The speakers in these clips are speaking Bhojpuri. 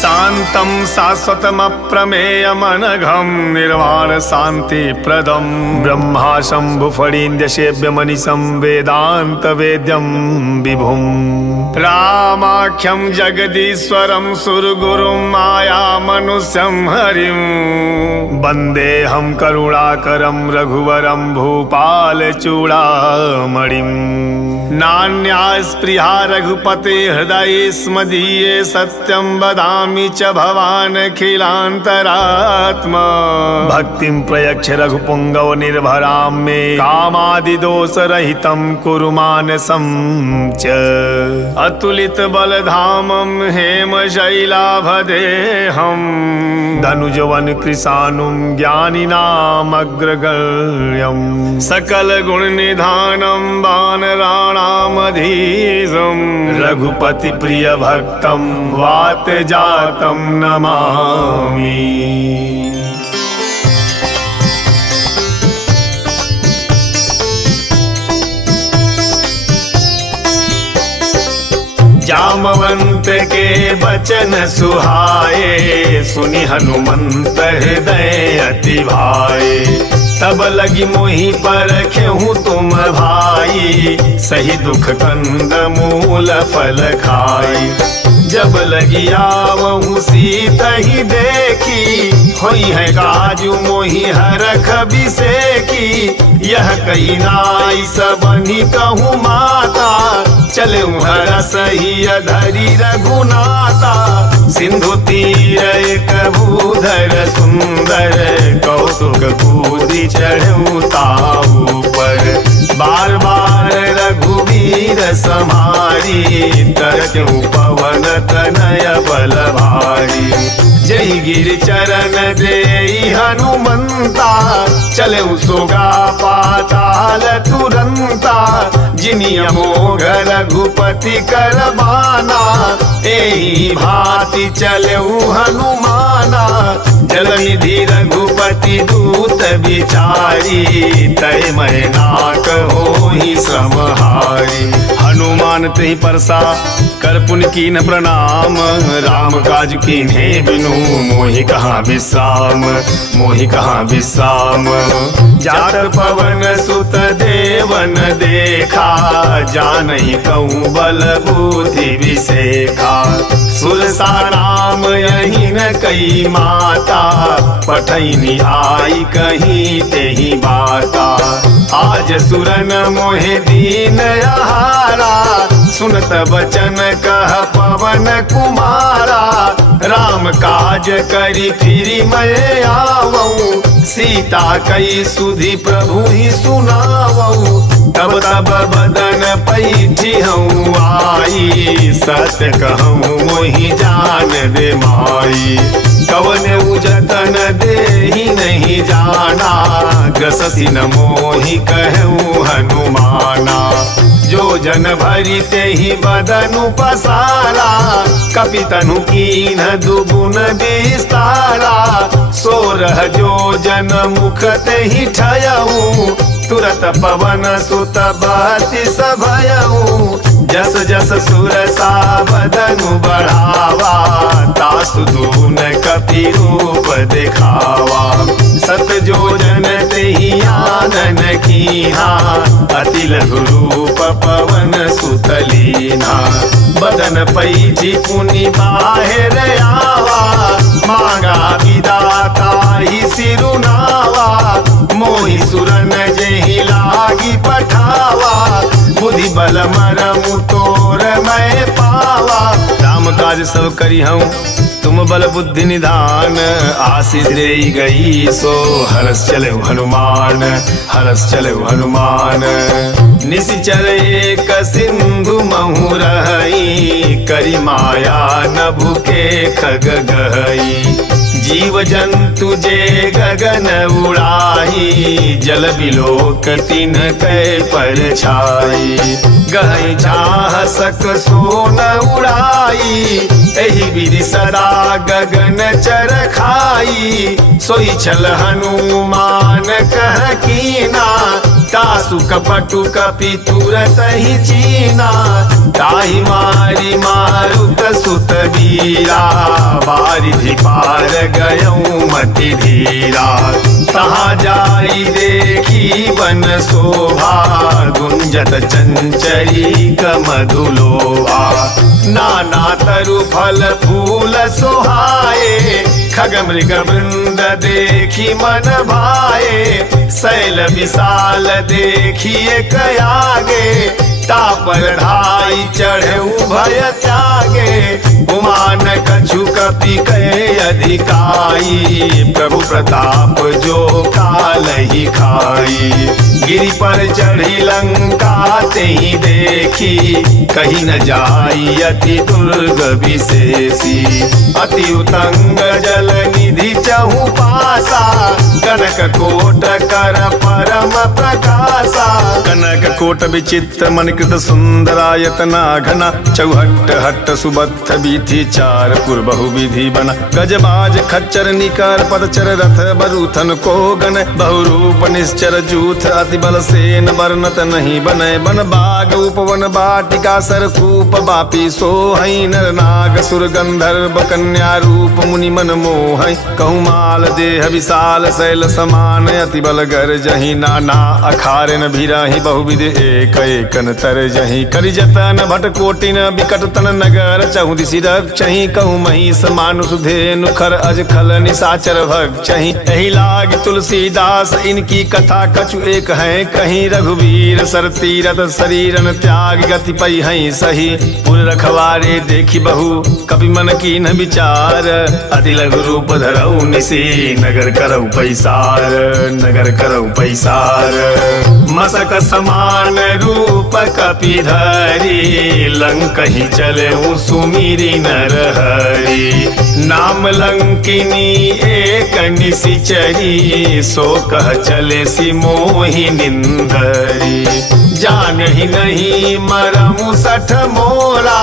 शांतं शाश्वतमप्रमेयमनघं निर्वाण शांति प्रदं ब्रह्मा शंभु फणीन्द्र सेव्य मनीषं वेदांत वेद्यं विभुं रामाख्यं जगदीश्वरं सुरगुरुं माया मनुष्यं हरिं वन्देऽहं करुणाकरं रघुवरं भूपाल चूड़ामणिं नान्या स्पृहा रघुपते हृदये स्मदीये सत्यं वदामि च भवानखिलान्तरात्मा भक्तिं प्रयच्छ रघुपुङ्गव निर्भरां मे कामादिदोषरहितं कुरु मानसं च अतुलित बलधामं हेमशैलाभदेहं धनुजवन कृशानुं ज्ञानिनामग्रगण्यं सकल गुणनिधानं वानराणामधीशं रघुपति प्रिय भक्तं वात जातं नमामि। जामवंत के बचन सुहाए सुनि हनुमंत हृदय अति भाए तब लगी मोहि परखेहूँ तुम भाई सही दुख कंद मूल फल खाई जब लगी आवहूँ सीता ही देखी होई है काजू मोहि हरख बिसेकी यह कही नाई सबनी कहूँ माता चले हर सही धरी रघुनाथा सिंधु तीर एक भूधर सुंदर कौतुक कूदी चढ़ऊ ताऊ पर बार बार रघुवीर समारी तरक्यू पवन तनय बल भारी जय गिर चरण दे हनुमंता चले सोगा पाताल तुरंता जिनिया मोघ रघुपति करबाना एही भांति चले हनुमाना जल निधि रघुपति दूत बिचारी तय मैनाक होहि श्रमहारी हनुमान ते परसा कर पुन कीन प्रणाम राम काज कीन्हे बिनु मोहि कहाँ विश्राम मोहि कहाँ विश्राम जात पवन सुत देवन देखा जानहि कहूँ बल बुद्धि विसेखा सुरसा नाम यही न कई माता पठैनी आई कहीं तेहि बाता आज सुरन मोहे दीन आहारा सुनत बचन कह पवन कुमारा राम काज करी फिरी मैं आवऊं सीता कई सुधि प्रभु ही सुनावऊं तब तब बदन पैठी हूँ आई सत्य कहूँ मोहि जान दे माई कवन उजतन दे ही नहीं जाना ग्रससी न मोहि कहूँ हनुमाना जो जन भरी ते ही बदनु पसारा कपितनु कीन दुगुन विस्तारा सोरह जो जन मुख ते ही ठयऊ तुरत पवन सुत बहति सभयऊ जस जस सुरसा बदनु बढ़ावा तासु दून कपि रूप दिखावा सत जो जन तेहि आनन कीन्हा अति लघु रूप पवन सुत लीन्हा बदन पैठी पुनि बाहिर आवा मांगा विदाता ही सिरुनावा मोहि सुरन जेहि लागी पठावा बुद्धि बल मरमु तोर मैं पावा राम काज सब करी हूँ तुम बल बुद्धि निधान आशीष दे गई सो हरस चले हनुमान हरस चले हनुमान निशिचर एक सिंधु महु रही करी माया न भूखे खग गई जीव जंतु जे गगन उड़ाई जल बिलोक तिन कै पर छाई गई चाह सक सोन उड़ाई एहि विधि सदा गगन चर खाई सोई छल हनुमान कह कीना तासु कपटु कपि तुरत ही चीना, ताहि मारी मारुत सुत वीरा, बारिधि पार गयऊ मति धीरा। तहाँ जाई देखी वन शोभा, गुंजत चंचरी कमधुलोभा। नाना तरु फल फूल सोहाए, खग मृग वृंद देखी मन भाए। शैल विशाल देखिए कयागे, तापर ढाई चढ़े भय त्यागे। गुमान कछु कपि कहे अधिकाई, प्रभु प्रताप जो काल ही खाई। गिरि पर चढ़ी लंका ते ही देखी, कहीं न जाई अति दुर्ग विशेषी। अति उतंग जल निधि चहु पासा, कनक कोट कर परम प्रकाशा। कनक कोट विचित्र मणिकृत सुंदरायतना घना, चौहट्ट हट्ट सुबत्थ बीथी चार पुर बहुविधि बना। गजबाज खच्चर निकर पदचर रथ बरूथन को गण, बहुरूप निश्चर जूथ अति बल सेन वर्णत नहीं बने। बन बाग उपवन बाटिका सरकूप बापी सोहई, नर नाग सुर गंधर्व कन्या रूप मुनि मन मोहई। कहूँ माल देह विशाल शैल समान, अति बल गर जही नाना अखारन भिराही। बहुविध एक एकन तर जही, करि जतन भट कोटिन बिकट तन नगर। चहु दिशि रक्षहि कहूँ महिष मानुष धेनु, खर अज खल निशाचर भक्षहि। एहि लाग तुलसीदास इनकी कथा कछु एक है कहीं। रघुवीर सर तीरथ शरीरन त्याग, गति पई हई सही। पुर रखवारे देखी बहु कपि मन कीन विचार, अति लघु रूप धरऊ निसी नगर करऊ पैसार। नगर करऊ पैसार मसक समान रूप कपि धरी, लंकहि चलेऊ सुमिरि नर हरि। नाम लंकिनी एक निशिचरी, सो कह चले सी मोहि निंदरी। जान ही नहीं मरमु सठ मोरा,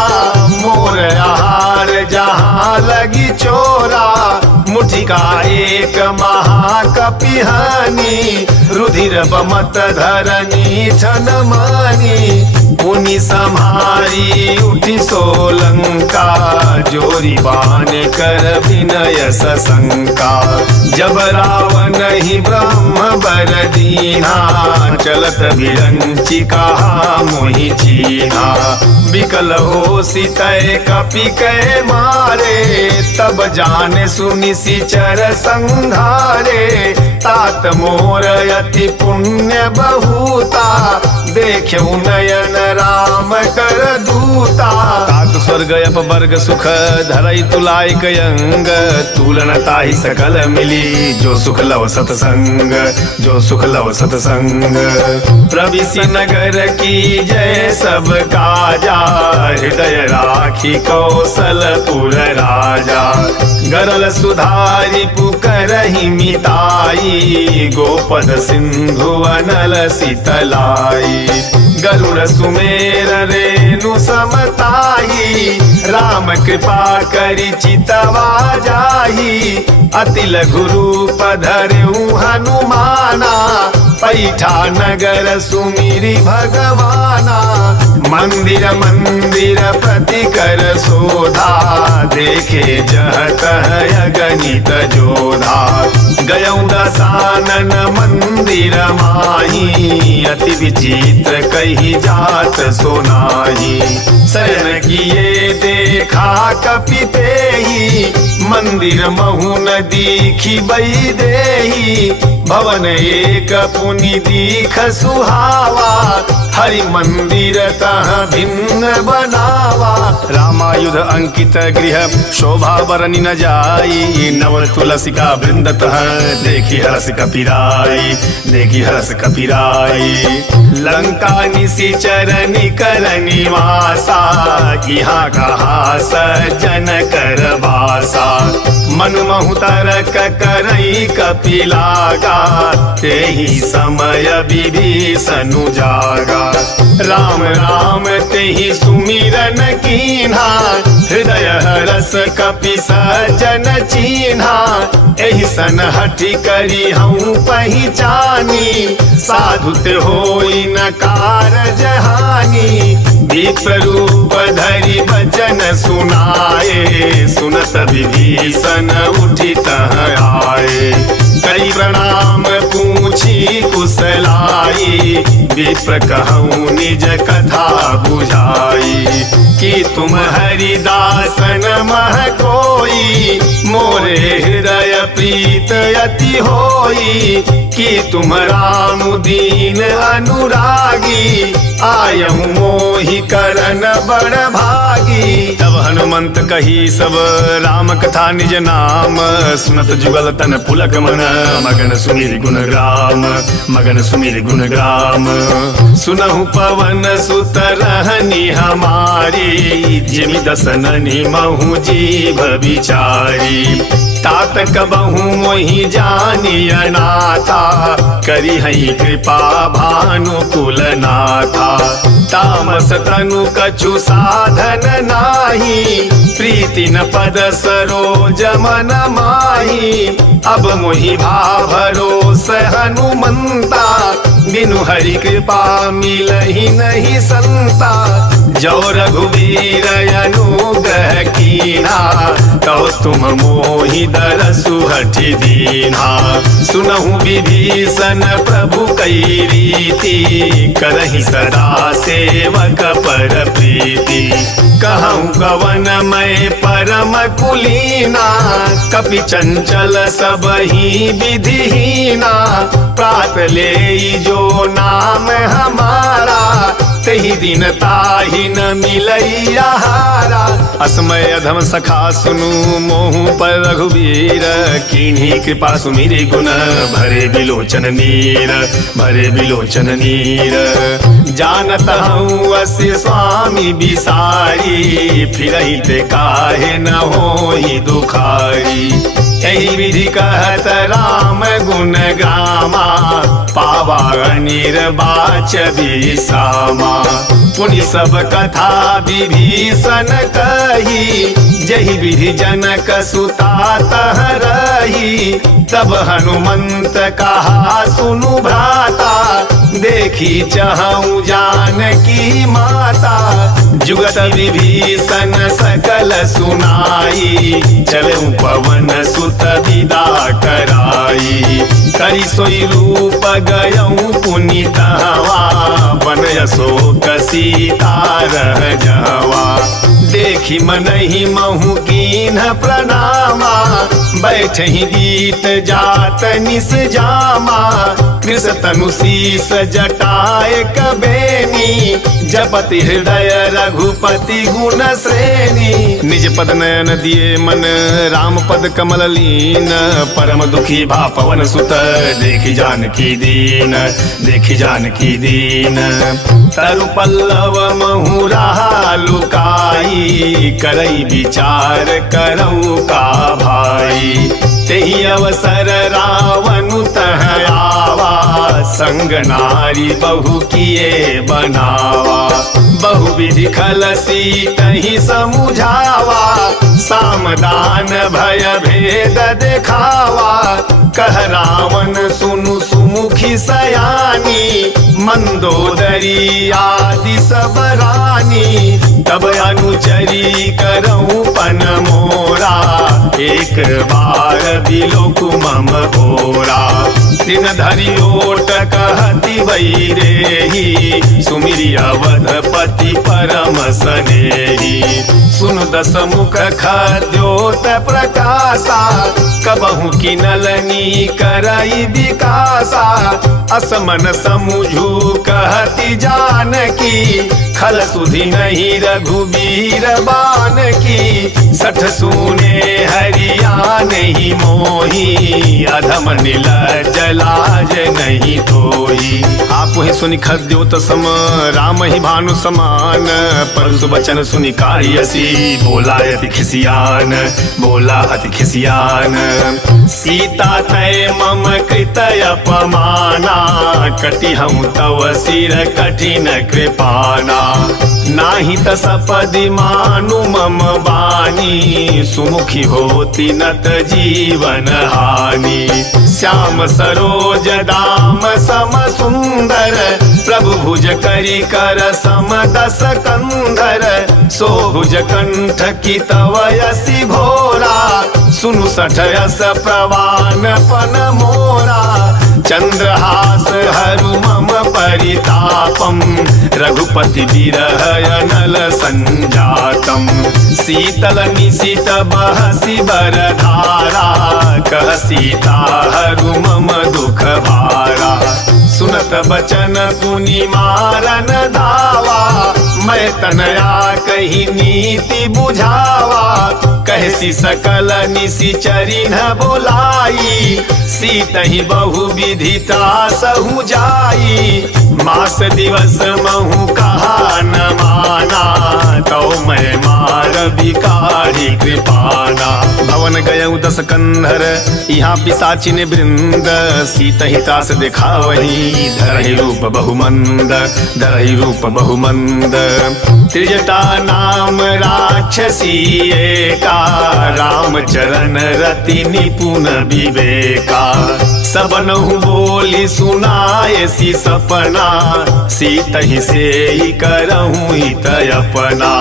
मोर आहार जहाँ लगी चोरा। मुठि का एक महाकपिहानी, रुधिर बमत धरनी छन मानी। मुनि सम्हारी उठी सोलंका, जोरी बाण कर विनय सशंका। जब रावण ही ब्रह्म बर दीना, चलत विरंचि कहा मोहि चीना। विकल हो सितय कपि कै मारे, तब जाने सुनि सिचर संघारे। तात मोर अति पुण्य बहुता, देख्यऊ नयन राम कर दूता। तात स्वर्ग अपवर्ग सुख धरई तुलाई कयंग, तुलन ताहि सकल मिली। जो सुख लव सतसंग, जो सुख लव सतसंग। प्रविशि नगर की जय सब काजा, हृदय राखी कौशलपुर राजा। गरल सुधारी पुकरहि मिताई, गोपद सिंधु अनल शीतलाई। गरुड़ सुमेर रेणु समताई, राम कृपा करि चितवा जाही। अति लघु रूप धरऊ हनुमाना, पैठा नगर सुमिरि भगवाना। मंदिर मंदिर प्रति कर शोधा, देखे जहत अगणित जोधा। गयऊ दसानन मंदिर माही, अति विचित्र कही जात सोनाही। शरण किए देखा कपि तेहि, मंदिर महु न दीखी बई देही। भवन एक पुनि दीख सुहावा, हरि मंदिर तह भिन्न बनावा। रामायुध अंकित गृह शोभा बरनि न जाई, नव तुलसिका वृंद तह देखी हरस कपिराई। देखी हरस कपिराई। लंका निशिचर निकर निवासा, यहाँ कहा सज्जन कर बासा। मन महु तरक करई कपि लागा, तेहि समय विभीषण जागा। राम राम तेहि सुमिरन कीन्हा, हृदय रस कपि सज्जन चीन्हा, एहि सन हठि करी हूँ पहचानी, साधुत होई न कारज हानि। विप्र रूप धरि वचन सुनाए, सुनत विभीषण उठि तह आए। कई प्रणाम पूछी कुशलाई, विप्र कहूँ निज कथा बुझाई। कि तुम हरिदासन मह कोई, मोरे हृदय प्रीत अति होई। कि तुम राम दीन अनुरागी, आयहु मोहि करन बड़ भागी। तब हनुमंत कही सब राम कथा निज नाम, सुनत जुगल तन पुलक मन, मगन सुमिर गुण ग्राम, मगन सुमिर गुण ग्राम। सुनहु पवन सुत रहनी हमारी, जिमि दसननि महु जीव बिचारी। तात कबहु मोहि जानी अनाथा, करी हई कृपा भानुकुल नाथा। तामस तनु कछु साधन नाही, प्रीति न पद सरोज मन माही। अब मोहि भाव भरोस हनुमंता, बिनु हरि कृपा मिलहि नहीं संता। जो रघुवीर अनुग्रह कीन्हा, तो तुम मोहि दरसु हठि दीन्हा। सुनहु विभीषण प्रभु कई रीति, करहि सदा सेवक पर प्रीति। कहूँ कवन मैं परम कुलीना, कपि चंचल सबहि विधिहीना। प्रात लेई जो नाम हमारा, तहि दिन ताहि न मिलई आहारा। असमय अधम सखा सुनु मोहु पर रघुवीर, कीन्ही कृपा सुमिरि गुण भरे बिलोचन नीर, भरे बिलोचन नीर। जानत हूँ असि स्वामी बिसारी, फिरहि ते काहे न होई दुखारी। यही विधि कहत राम गुण गामा, पावा निर्वाच विसामा। पुनि सब कथा विभीषण कही, जहि विधि जनक सुता तह रही। तब हनुमंत कहा सुनु भ्राता, देखी चहु जानकी माता। जुगत विभीषण सकल सुनाई, चलऊ पवन सुत विदा कराई। करी सोई रूप गयऊ पुनितवा, बन अशोक सीता रह जवा। देखी मनहि महु कीन्ह प्रणामा, बैठहि बीत जात निस जामा। कृष तनु शीस जटाए कबेनी, जपति हृदय रघुपति गुण श्रेणी। निज पद नयन दिए मन राम पद कमल लीन, परम दुखी भा पवन सुत देखि जानकी दीन, देखि जानकी दीन। तरु पल्लव महु राहा लुकाई, करई विचार करऊ का भाई। तेहि अवसर रावनु तह आवा, संग नारी बहु किए बनावा। बहु विधि खलसी तहि समुझावा, सामदान भय भेद देखावा। कह रावण सुनु सुमुखी सयानी, मंदोदरी आदि सब रानी। तब अनुचरी करऊं पन मोरा, एक बार बिलोकु मम भोरा। दिन धरि ओट कहती वैदेही, सुमिरि अवधपति परम सनेही। सुन दस मुख खद्योत प्रकाशा, कबहु किनलनी करई विकासा। असमन समुझू कहती जानकी, खल सुधि नहीं रघुबीर बान की। सठ सूने हरिया नहीं मोही, अधम नीलज लाज नहीं तोही। आप ही सुनि खद्योत सम, राम ही भानु समान। परसु बचन सुनि कारियसी, बोला अति खिसियान, बोला अति खिसियान। सीता तय मम कृत अपमाना, कटिहं तव सिर कठिन कृपाना। नाही त सपदि मानु मम बानी, सुमुखी होती नत जीवन हानि। श्याम सरोज दाम सम सुंदर, प्रभु भुज करी कर सम दस कंधर। सोभुज कंठ की तव यसी घोरा, सुनु सठयस प्रवान पन मोरा। चंद्रहास हरु मम परितापम, रघुपति विरह अनल संजातम। शीतल निशित बहसी बरधारा, कह सीता हरु मम दुख भारा। सुनत बचन पुनि मारन धावा, मैं तनया कही नीति बुझावा। कहसी सकल निशिचरी न बोलाई, सीतहि बहु विधिता सहु जाई। मास दिवस महु कहा न माना, तो मैं मार बिकारी कृपाना। भवन गयउ दस कंधर, यहाँ पिशाचिन वृंद। सीतहिता से देखा वही, धरहि रूप बहुमंद, धरहि रूप बहुमंद। त्रिजटा नाम राक्षसी एका, राम चरण रति निपुण विवेका। सबनहु बोली सुनाए सी सपना, सीतहि से ही करहु हित अपना।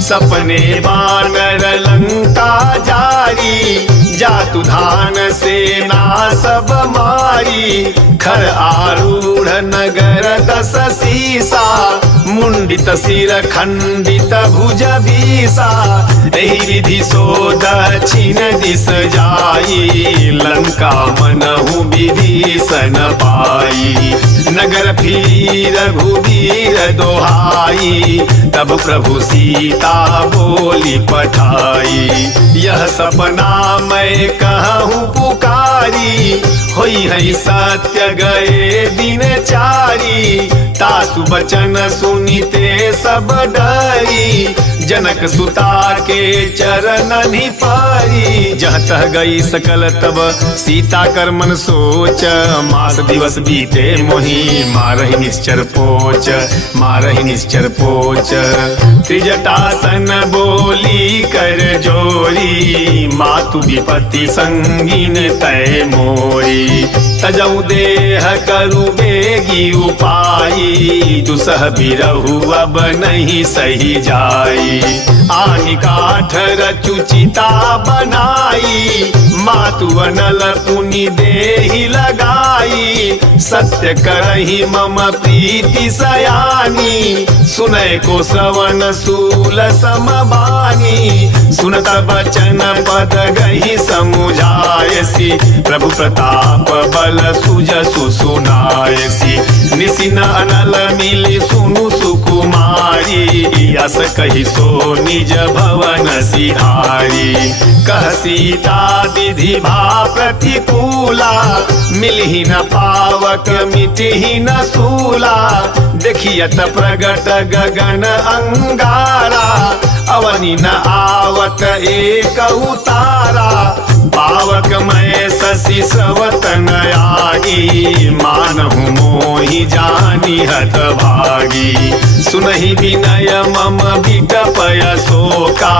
सपने बानर लंका जारी, जातु धान सेना सब मारी। खर आरूढ़ नगर दस सीसा, मुंडित सिर खंडित भुज भीसा। एहि विधि सो दक्षिण दिस जाई, लंका मनहु विभीषण पाई। नगर फिर रघुवीर दोहाई, तब प्रभु सीता बोली पठाई। यह सपना मैं कहूँ पुकारी, होई है सत्य गए दिन चारी। तासु बचन सुनिते सब डरी, जनक सुता के चरण पारी। जह तह गई सकल तब सीता कर मन सोच, मास दिवस बीते मोही मारहि निश्चर पोच, मारहि निश्चर पोच। त्रिजटासन बोली कर जोरी, मातु विपत्ति संगीन तय मोरी। तजऊ देह करु बेगी उपाई, दुसह बिरहु अब नहीं सही जाई। आनि काठ रचुचिता बनाई, मातु अनल पुनि देहि लगाई। सत्य करहि मम प्रीति सयानी, सुनय को श्रवण सूल समबानी। सुनत बचन पद गहि समुझायसी, प्रभु प्रताप बल सुजसु सुनायसी। निसिन अनल मिली सुनु सुकुमारी, यस कहि सो निज भवन सिधारी। कह सीता विधि भा प्रतिकूला, मिलहि न पावक मिटहि न सूला। देखियत प्रगट गगन अंगारा, अवनि न आवत एक उतारा। पावक मैं शशि स्रवत नयागी, मानहु मोहि जानी हत भागी। सुनहि विनय मम विटपय शोका,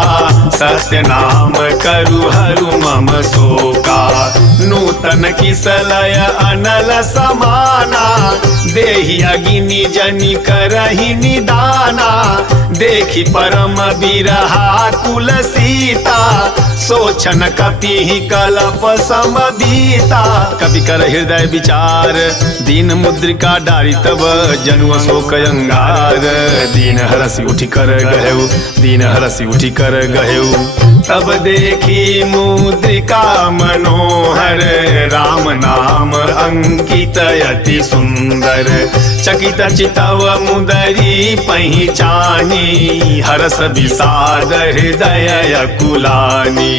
सत्य नाम करु हरु मम शोका। नूतन किसलय अनल समाना, देहि अगिनि जनि करहि निदाना। देखि परम बिरहा कुल सीता, सोचन कपि कलप समबीता। कवि कर हृदय विचार, दीन मुद्रिका डारी तब जनु शोक अंगार। दीन हरसि उठि कर गहेउ, दीन हरसि उठि कर गहेउ। तब देखी मुद्रिका मनोहर, राम नाम अंकित अति सुंदर। चकित चितव मुदरी पहिचानी, हरस विषाद हृदय अकुलानी।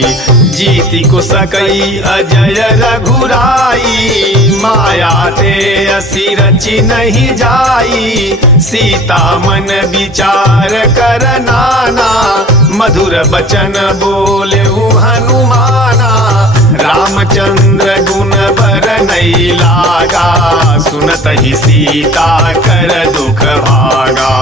जीति को सकई अजय रघुराई, माया ते असी रचि नहीं जाई। सीता मन विचार कर नाना, मधुर बचन बोले हनुमाना। रामचंद्र गुण बर नहीं लागा, सुनत ही सीता कर दुख भागा।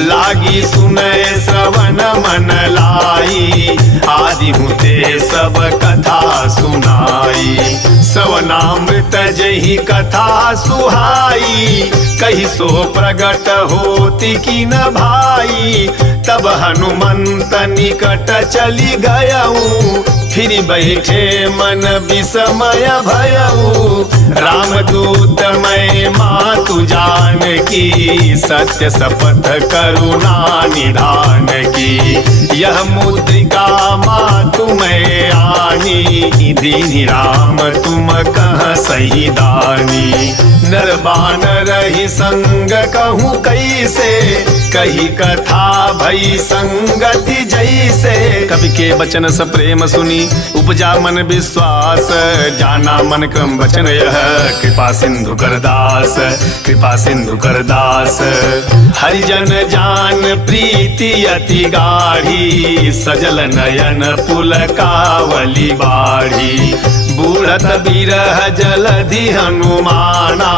लागी सुनय श्रवण मन लाई, आदि हुते सब कथा सुनाई। सवनामृत जही कथा सुहाई, कही सो प्रगट होती की न भाई। तब हनुमंत निकट चली गयऊ, फिर बैठे मन विस्मय भयऊ। रामदूत मैं मातु जान की, सत्य शपथ करुणा निधान की। यह मुद्रिका मातु मैं आनी, दीनि राम तुम कह सही दानी। नर बानर ही संग कहूँ कैसे, कही कथा भई संगति जैसे। कवि के बचन स प्रेम सुनी, उपजा मन विश्वास। जाना मन क्रम वचन यह, कृपा सिंधु करदास, कृपा सिंधु करदास। हरिजन जान प्रीति अति गाढ़ी, सजल नयन पुलकावली बाढ़ी। बूढ़त बिरह जलधि हनुमाना,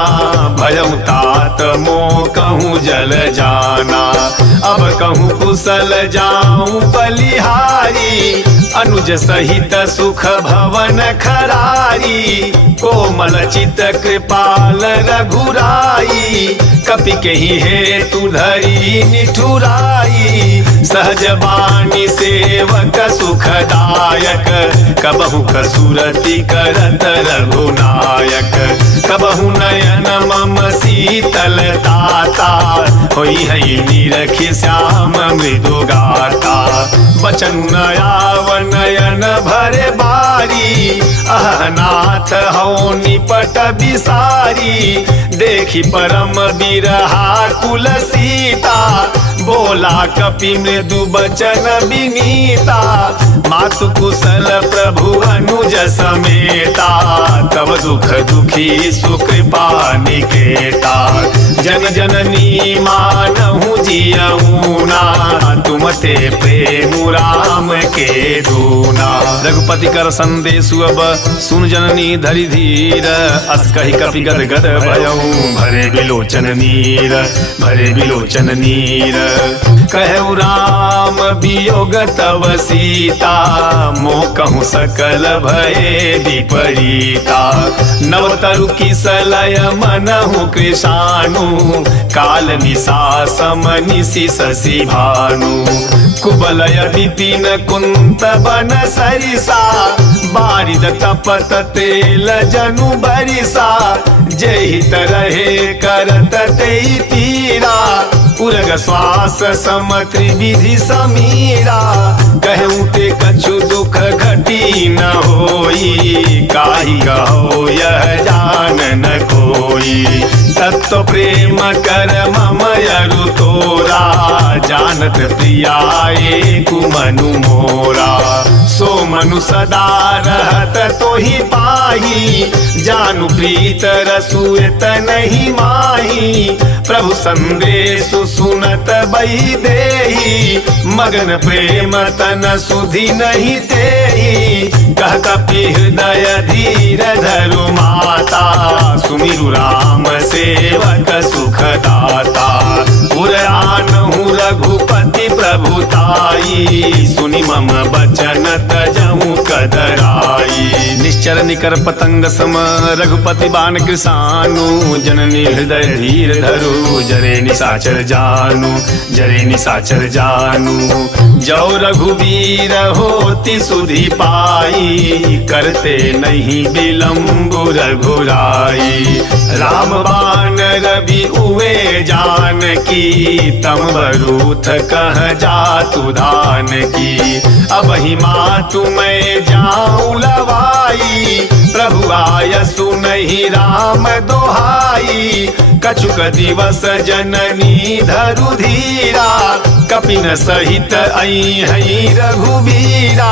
भयउ तात मोह कहूँ जल जाना। अब कहूँ कुशल जाऊं बलिहारी, अनुज सहित सुख भवन खरारी। कोमल चित कृपाल रघुराई, कपि केहि हेतु धरी निठुराई। सहज बानी सेवक सुखदायक, कबहु कसुरति करत रघुनायक। कबहु नयन मम शीतल ताता, होई है निरखि श्याम मृदु गाता। बचन नयाव नयन भरे बारी, अहनाथ हौ निपट बिसारी। देखी परम बिरहा कुल सीता, बोला कपि मृदु बचन विनीता। मातु कुशल प्रभु अनुज समेता, तब दुख दुखी सुकृपा निकेता। जन जननी मानहु जियऊना, तुम ते प्रेम राम के दूना। रघुपति कर संदेशु अब सुन जननी धरि धीर, अस कहि कपि गद गद भयऊ भरे बिलोचन नीर, भरे बिलोचन नीर। कहु राम वियोग तव सीता, मोह कहूँ सकल भये विपरीता। नवतरु किसलय मनहु कृशानु, काल निशा सम निशि शशि भानु। कुबलय विपिन कुंत बन सरिसा, बारिद तपत तेल जनु बरिसा। जहित रहे करत तेई पीरा, उरग श्वास सम त्रिविधि समीरा। कहूँ ते कछु दुख घटी न होई, काहि कहो यह जान न कोई। तत्व प्रेम कर मम यरु तोरा, जानत प्रियाए कुमनु मोरा। सो मनु सदा रहत तोहि पाही, जानु प्रीत रसुएत नहीं माही। प्रभु संदेशु सुनत बही देही, मगन प्रेम तन सुधि नहीं तेही। कह कपि हृदय धीर धरु माता, सुमिरु राम सेवक सुख दाता। उर आनहु रघुपति प्रभुताई, सुनि मम बचन तजहु कदराई। निश्चर निकर पतंग सम रघुपति बाण कृसानु, जननी हृदय धीर धरु जरे निशाचर जानु, जरे निशाचर जानु। जो रघुवीर होती सुधि पाई, करते नहीं विलम्बु रघुराई। राम बाण रवि उए जान की, तम बरूथ कह जातु धान की। अब ही मातु मैं जाऊं लवाई, प्रभु आय सुनहि राम दोहाई। कछुक दिवस जननी धरु धीरा, कपिन सहित आई हई रघुवीरा।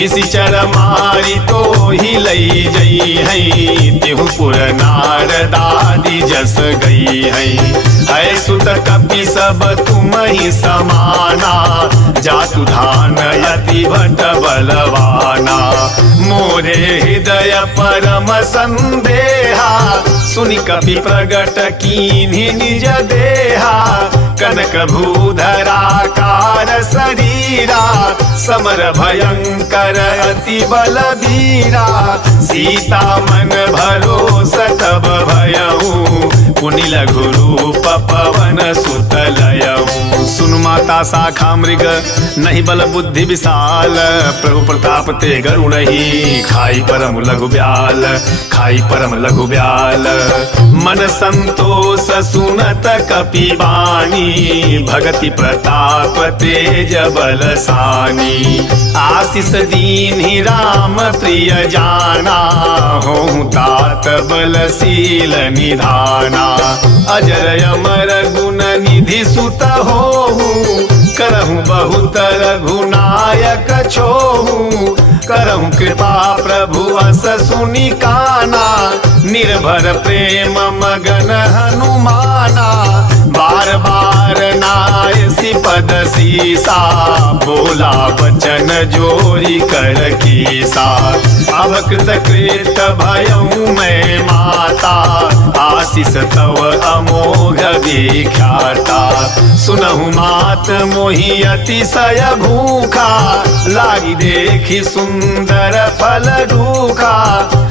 निशिचर मारी तो ही लई जई है तेहु पुर नारदादि जस गई है सुत कपि सब तुम ही समाना जातु धान यति भट बलवाना मोरे हृदय परम संदेहा सुनि कपि प्रगट कीन्हि निज देहा कनक भूधराकार शरीरा समर भयंकर अति बलबीरा सीता मन भरोस तब भयऊ पुनि लघु रूप पवन सुत लयऊ सुन माता शाखा मृग नहीं बल बुद्धि विशाल प्रभु प्रताप ते गरुण ही खाई परम लघु ब्याल खाई परम लघु ब्याल मन संतोष सुनत कपि वाणी भगति प्रताप तेज बल सानी आशीष दीन्हि राम प्रिय जाना हों तात बलशील निधाना अजर अमर गुण निधि सुत होहूँ करहूँ बहुत रघुनायक छोहूँ करहूँ कृपा प्रभु अस सुनि काना निर्भर प्रेम मगन हनुमाना बार बार नायसी पद सीसा बोला वचन जोरी कर कीसा अब कृत कृत भयऊ मैं माता आशीष तव अमोघ विख्याता सुनहु मात मोहि अतिशय भूखा लागी देखी सुंदर फल रूखा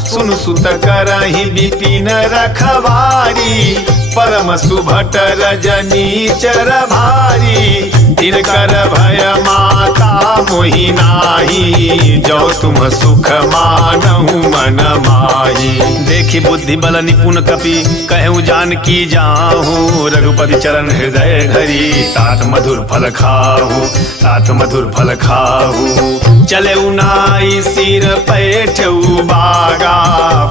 सुन सुत करहि विपिन रखवारी परम सुभट रजनी चर भारी तिनकर भय माता मोहि नाही जो तुम सुख मानहु मन माही देखी बुद्धि बल निपुण कपि कहूँ जान की जाहू रघुपति चरण हृदय धरी तात मधुर फल खाहू तात मधुर फल खाहू चले उनाई सिर पैठऊ बागा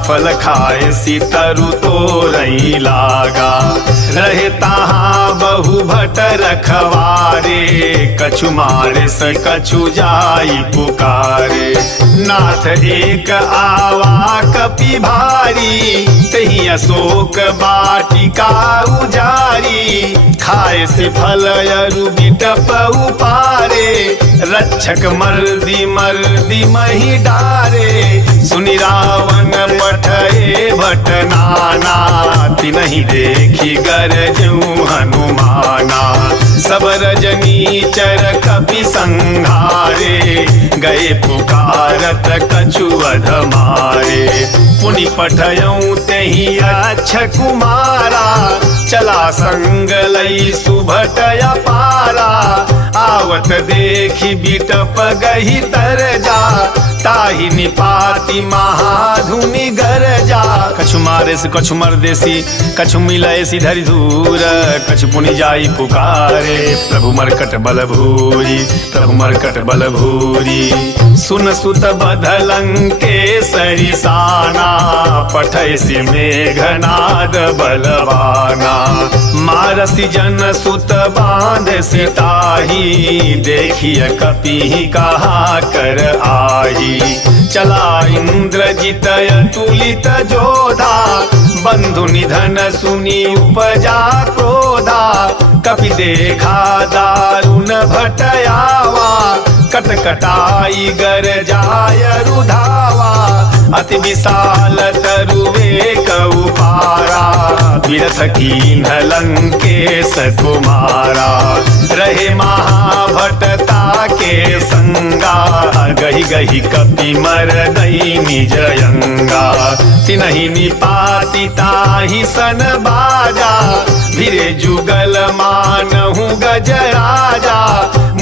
फल खाए सी तरु तो रही लागा रहे ताहा बहु भट रखवारे कछु मारे स कछु जाई पुकारे नाथ एक आवा कपि भारी तही अशोक बाटिका उजारी खाए से फल अरु बिटप उपारे रक्षक मर्दी मर्दी मही डारे सुनि रावण पठए भट नाना तिनहि देखी गरजऊ हनुमाना सब रजनी चर कपि संहारे गए पुकारत कछु अध मारे पुनि पठयऊ तेहि अच्छ कुमारा चला संग लई सुभट अपारा आवत देखी बिटप गही तर जा ताहि निपाति महाधुनि गरजा कछु मारे से कछु मरदेसी कछु मिलए सी धरि धूर कछु पुनि जाई पुकारे प्रभु मरकट बल भूरी प्रभु मरकट बल भूरी सुन सुत बधलंके सरिसाना पठय से मेघनाद बलवाना मारसी जन सुत बांध से ताही देखिय कपि कहा कर आही चला इंद्रजित तुलित जोधा बंधु निधन सुनी उपजा क्रोधा कपि देखा दारुण भटयावा कटकटाई गर जाय रुधावा अति विशाल तरुवे कउपारा विरथ कीन लंकेश कुमारा रहे महाभटता के संगा गही गही कपि मर दई निजयंगा तिनहि निपाति ताहि सन बाजा भिरे जुगल मानहु गजराजा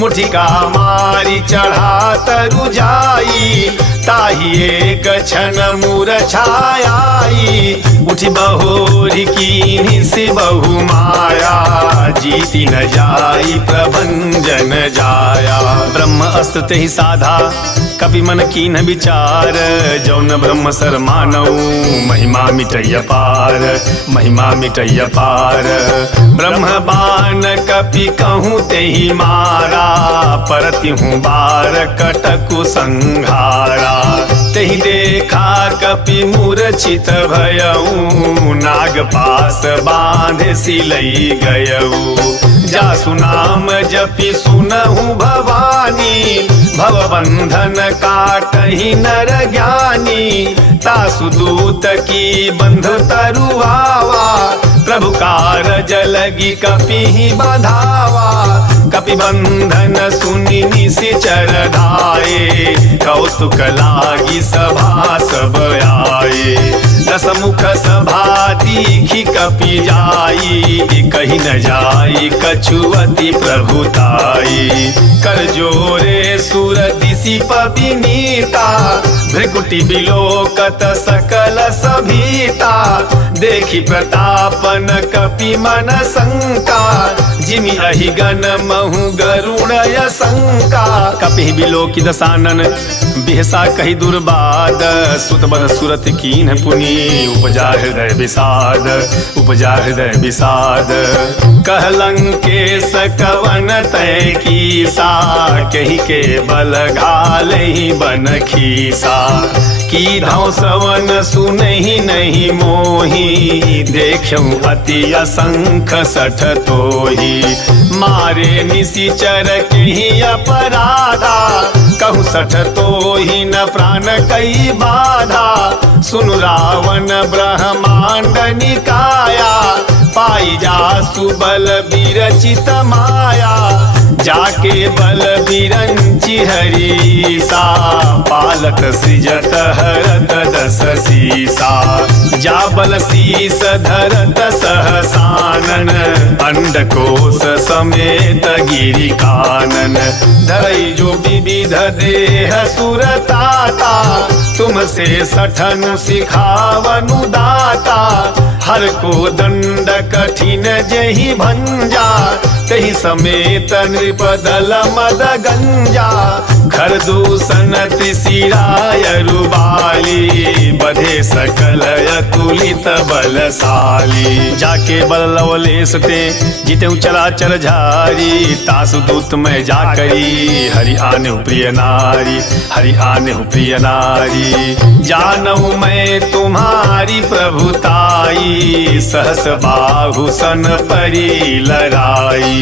मुठिका मारी चढ़ा तरु जाई ताही एक क्षण मूर्छायाई, उठी बहोरी कीन्ही से बहु माया, जीती न जाई प्रभंजन जाया। ब्रह्म अस्त्र ते ही साधा कपि मन कीन्ह विचार, जौन ब्रह्म सर मानऊ महिमा मिटैय पार, महिमा मिटैय पार। ब्रह्म बाण कपि कहूँ ते ही मारा, परति हूँ बार कटकु संहारा। तेहि देखा कपि मूर्छित भयऊ, नाग पास बांधे सिलई गयऊ। जासु नाम जपि सुनहु भवानी, भवबंधन काटहि नर ज्ञानी। तासु दूत की बंध तरुआवा, प्रभु कारज लगी कपि बंधावा। कपि बंधन सुनि निशिचर धाये, कौतुक लागी सभा सब आए। दस मुख सभा दीखी कपि जाई, कहीं न जाई कछुअति प्रभुताई। कर जोरे सुर दिशि पविनीता, भृकुटि बिलोकत सकल सभीता। देखी प्रतापन कपि मन शंका, जिमि अहिगन महु गरुड़य शंका। कपि बिलोकी दसानन बिहसा कही दुर्बाद, सुतबन सुरत कीन्ह पुनि उपजा हृदय विषाद, उपजा हृदय विषाद। कहलंकेश कवन तय कीसा, कही के बल घालहि बन खीसा। की धौसवन सुनहि नहीं मोही, देखूं अति असंख सठ तोही। मारे निशिचर कही अपराधा, कहूँ सठ तोही न प्राण कई बाधा। सुन रावण ब्रह्मांड निकाया, पाई जासु बल विरचित माया। जाके बल विरंचि हरीसा, पालत सृजत हरत दस सीसा। जा बल शीस धरत सहसानन, अंडकोश समेत गिरि कानन। धरई जो विविध देह सुरताता, तुमसे सठनु सिखावनु दाता। हर को दंड कठिन जहि भंजा, तहि समेत नृपदल मद गंजा। खर दूषण त्रिशिराय रुबाली, बधे सकल अतुलित बलशाली। जाके बल लवलेश ते जितेऊ चराचर झारी, तासु दूत में जा करी हरि आने प्रिय नारी, हरि आने प्रिय नारी। जानऊ मैं तुम्हारी प्रभुताई, सहस बाहु सन परी लड़ाई।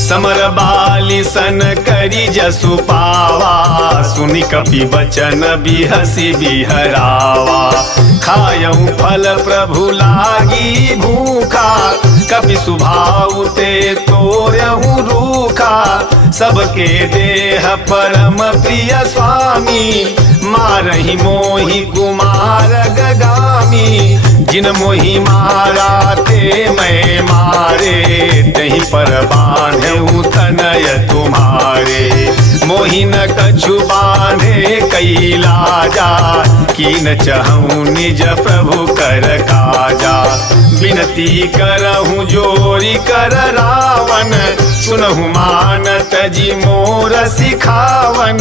समर बाली सन करी जसु पावा, सुनि कपि बचन बिहसी बिहरावा। खायऊ फल प्रभु लागी भूखा, कपि सुभाव ते तोरहु रूखा। सबके देह परम प्रिय स्वामी, मारहि मोहि कुमार गगामी। जिन मोहि मारा ते मैं मारे, तहीं पर बांधेऊ तनय तुम्हारे। मोहि न कछु बांधे कई लाजा, कीन चहूँ निज प्रभु कर काजा। विनती करहूँ जोरी कर रावण, सुनहु मानत जी मोर सिखावन।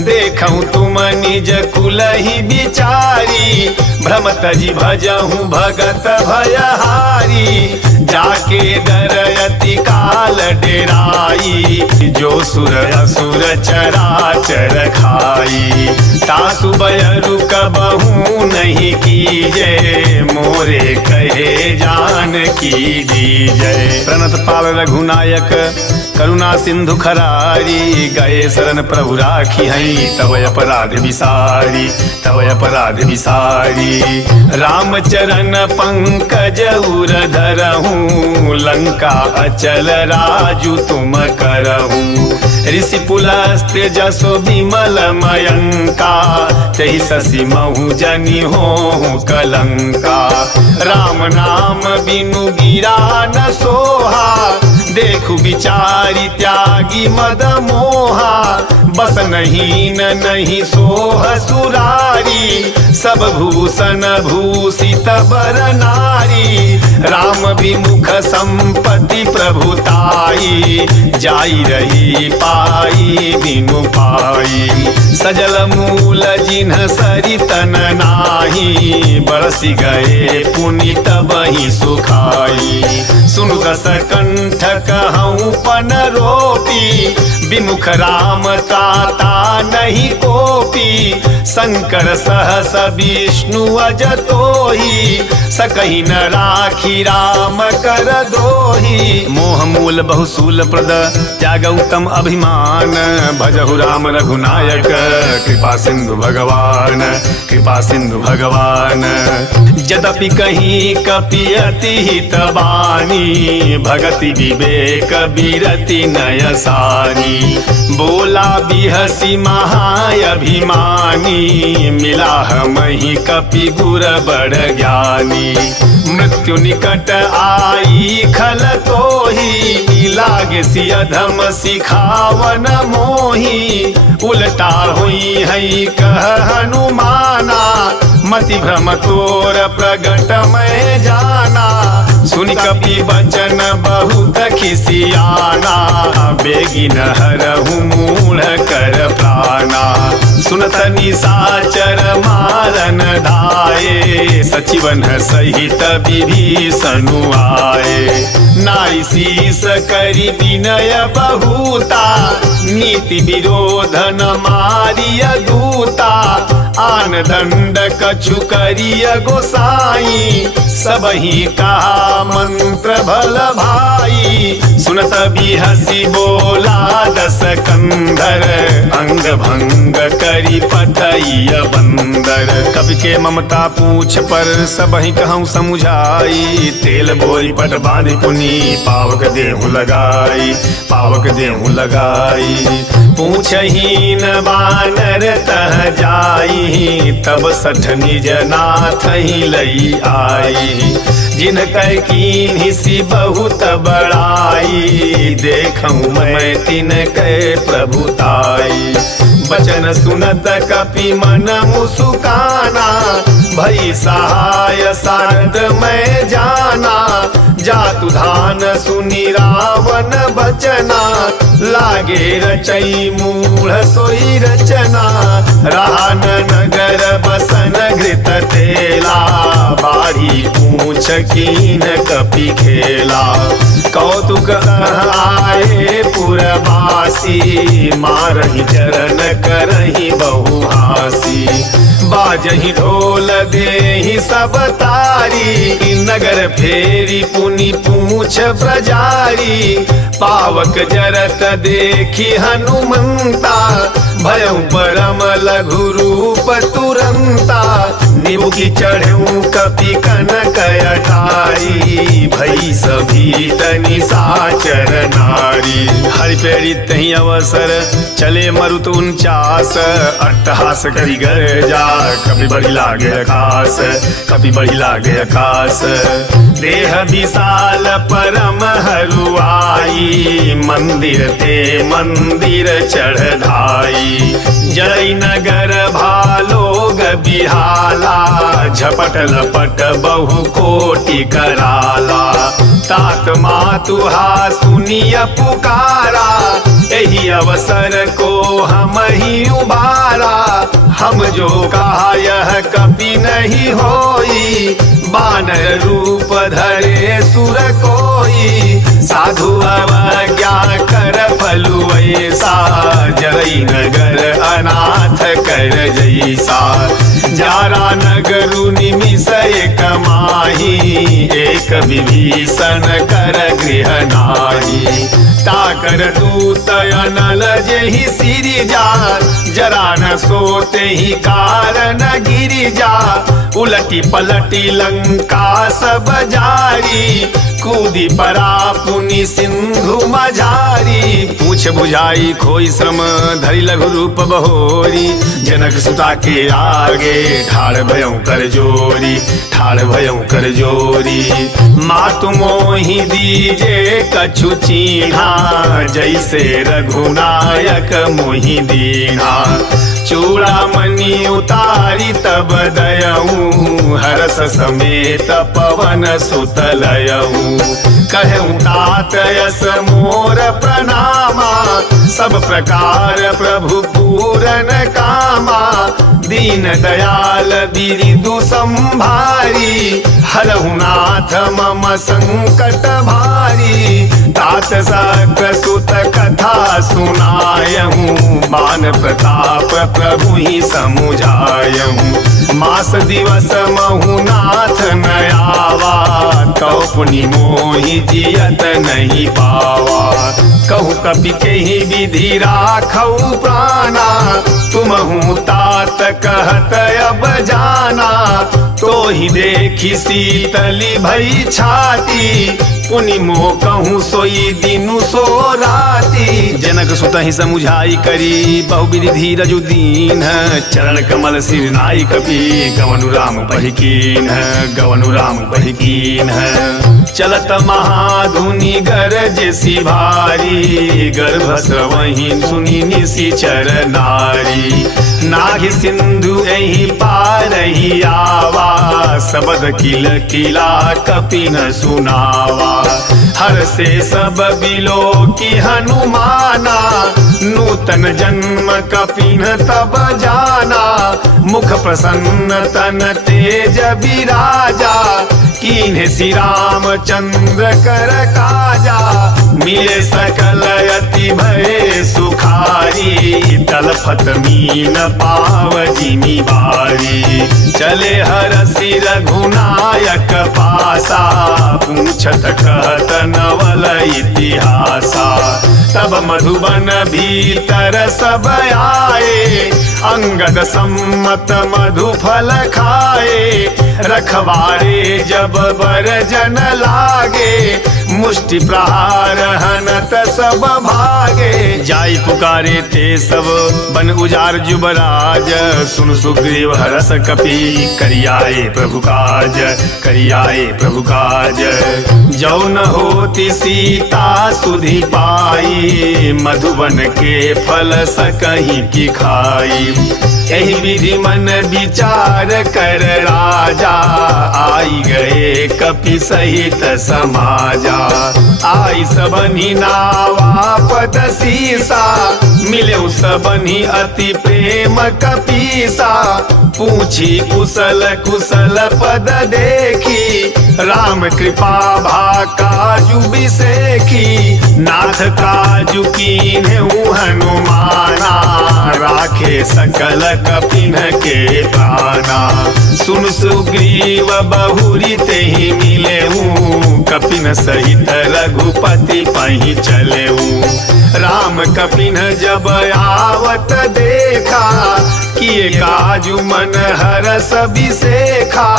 देखूं तुम निज कुलहि बिचारी, भ्रमत जी भजहूँ भगत भयहारी। जाके डरयति काल डेराई, जो सुर असुर चराचर खाई। तासु बयरु कबहूँ नहीं कीजे, मोरे कहे जान की दीजय। प्रणत पाल रघुनायक करुणा सिंधु खरारी, गए शरण प्रभु राखी हई तव अपराध विसारी, तव अपराध विसारी। राम चरण पंकज उर धरहूँ, लंका अचल राजु तुम करहूँ। ऋषि पुलस्त्य जसो विमल मयंका, तहि शशि महु जनि होहु कलंका। राम नाम बिनु गिरा न सोहा, देखु विचारी त्यागी मद मोहा, बस नहीं न नहीं सोह सुरारी, सब भूषण भूषित बर नारी, राम विमुख संपत्ति प्रभुताई, जाई रही पाई बिनु पाई, सजल मूल जिन्ह सरितन नाही, बरसी गए पुनि तबहि सुखाई, सुनु दस कंठ कहूँ पन रोपी, विमुख राम त्राता नहीं कोपी, शंकर सहस विष्णु अज तोही, सकहि न राखी राम कर दोही, मोह मूल बहुसूल प्रद त्याग उत्तम अभिमान, भजहु राम रघुनायक कृपा सिंधु भगवान, कृपा सिंधु भगवान, यद्यपि कहीं कपि अति हित बानी, भगति विवेक बिरति नय सानी, बोला बिहसी महाअभिमानी, मिला हमहि कपि गुर बड़ ज्ञानी, मृत्यु निकट आई खल तोही, लागे सियधम सिखावन मोही, उल्टा हुई है कह हनुमाना, मति भ्रम तोर प्रगट मैं जाना, सुनि कपि बचन बहुत खिसियाना, बेगिन हरहु मूढ़ कर प्राणा, सुनत निशाचर मारन धाये, सचिवन सहित विभीषणु आए, नाई शीस करि विनय बहुता, नीति विरोध न मारिय दूता, आन दंड कछु करिय गोसाई, सबहि कहा मंत्र भल भाई, सुनत बिहसी बोला दस कंधर, अंग भंग करि पठइय बंदर, कवि के ममता पूछ पर सबहि कहूँ समुझाई, तेल बोरी पट बांधि पुनि पावक देहु लगाई, पावक देहु लगाई, पूछहि न बानर तह जाई, तब सठ निज नाथ ही लई आई, जिन कह कीन्हि सी बहुत बड़ाई, देखूं मैं तिन कह प्रभुताई, बचन सुनत कपि मन मुसुकाना, भई सहाय सारद मैं जाना, जातु धान सुनि रावण बचना, लागे रचई मूढ़ सोई रचना, रान नगर बसन घृत तेला, बाढ़ी पूछ कीन कपि खेला, कौतुक आए पुरवासी, मारहि चरण करहि बहुहासी, बाजहि ढोल देहि सब तारी, नगर फेरी पुनि पूछ ब्रजारी, पावक जरत देखी हनुमंता, भयउ परम लघु रूप तुरंता, निबुकी चढ़ऊ कपि कनक अटाई, भई सभी तनि साचर नारी, हरि प्रेरित तहि अवसर चले मरुत 49, अट्टहास करि गर्जा, कपि बढ़ी लागे आकाश, कपि बढ़ी लागे आकाश, देह विशाल परम हरुआई, मंदिर ते मंदिर चढ़ धाई, जय नगर भालोग बिहाला, झपट लपट बहु कोटि कराला, तात मातुहा सुनिय पुकारा, यही अवसर को हम ही उबारा, हम जो कहा यह कभी नहीं होई, बानर रूप धरे सुर कोई, साधु अवज्ञा कर फलु ऐसा, जरई नगर अनाथ कर जैसा, जारा नगरु निमिष एक माही, एक विभीषण कर गृह नाही, ताकर दूत अनल जेहि सिरि जा, जरा न सोते ही कारण गिरि जा, उलटी पलटी लंका सब जारी, कूदी परा पुनि सिंधु मझारी। पूछ बुझाई खोई श्रम धरि लघु रूप बहोरी। जनक सुता के आगे ठाड़ भयं कर जोरी, ठाड़ भयं कर जोरी। मातु मोहि दीजे कछु चीन्हा, जैसे रघुनायक मोहि दीन्हा। चूड़ामणि उतारी तब दयऊ, हरस समेत पवन सुत लयऊ। कहूँ तात यस मोर प्रणामा, सब प्रकार प्रभु पूरन कामा। दीन दयाल बिरिदु संभारी, हरहु नाथ मम संकट भारी। तात सक्र सुत कथा सुनायहूँ, बान प्रताप प्रभु ही समुझायहूँ। मास दिवस महु नाथ न आवा, तो पुनि मोहि जियत नहीं पावा। कहूँ कपि केहि विधि राखऊ प्राणा, तुमहु तात कहत अब जाना। तो ही देखी शीतली भई छाती, पुनि मोह कहूँ सोई दिनु सो राती। जनक सुत ही समुझाई करी बहुविधि धीरजु दीन। चरण कमल सिर नाई कपि गवनु राम बहिकीन, गवनु राम बहिकीन। चलत महाधुनि गरजसी भारी, गर्भ स्रवहि सुनि निशिचर नारी। नाहि सिंधु एहि पारहि आवा, सबद किल किला कपि न सुनावा। हर से सब बिलो की हनुमाना, नूतन जन्म कपिन तब जाना। मुख प्रसन्न तन तेज विराजा, कीन्हे श्री राम चंद्र कर काजा। मिले सकल अति भय सुखारी, तलफत मीन पाव जिमि बारी। चले हरसि रघुनायक पासा, पूछत कहत नवल इतिहासा। तब मधुबन भीतर सब आए, अंगद सम्मत मधु फल खाए। रखवारे जब बर जन लागे, मुष्टि प्रहार हनत सब भागे। जाई पुकारे ते सब बन उजार जुबराज, सुन सुग्रीव हरस कपि करियाए प्रभु काज, करियाए प्रभु काज। जौ न होती सीता सुधि पाई, मधुबन के फल सकहीं की खाई। यही विधि मन विचार कर राजा, आई गए कपि सहित समाजा। आई सबनी नावा पद सीसा, मिले सबनी अति प्रेम कपीसा। पूछी कुशल कुशल पद देखी, राम कृपा भा काजु बिसेखी। नाथ काजु कीन्हु हनुमाना, राखे सकल कपिन के प्राणा। सुन सुग्रीव बहुरी तेहि मिलेऊ, कपिन सहित रघुपति पहि चलेऊ। राम कपिन जब आवत देखा, किए काजु मन हरस बिसेखा।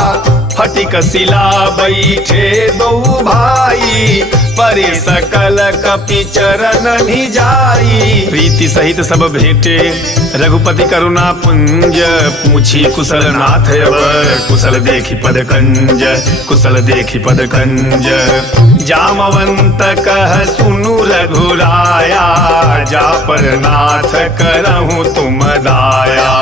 फटिक शिला बैठे दो भाई, परे सकल कपि चरण निजाई। प्रीति सहित सब भेंटे रघुपति करुणा पुंज, पूछी कुशल नाथ अब कुशल देखी पद कंज, कुशल देखी पद कंज। जामवंत कह सुनु रघुराया, जा पर नाथ करहूँ तुम दाया।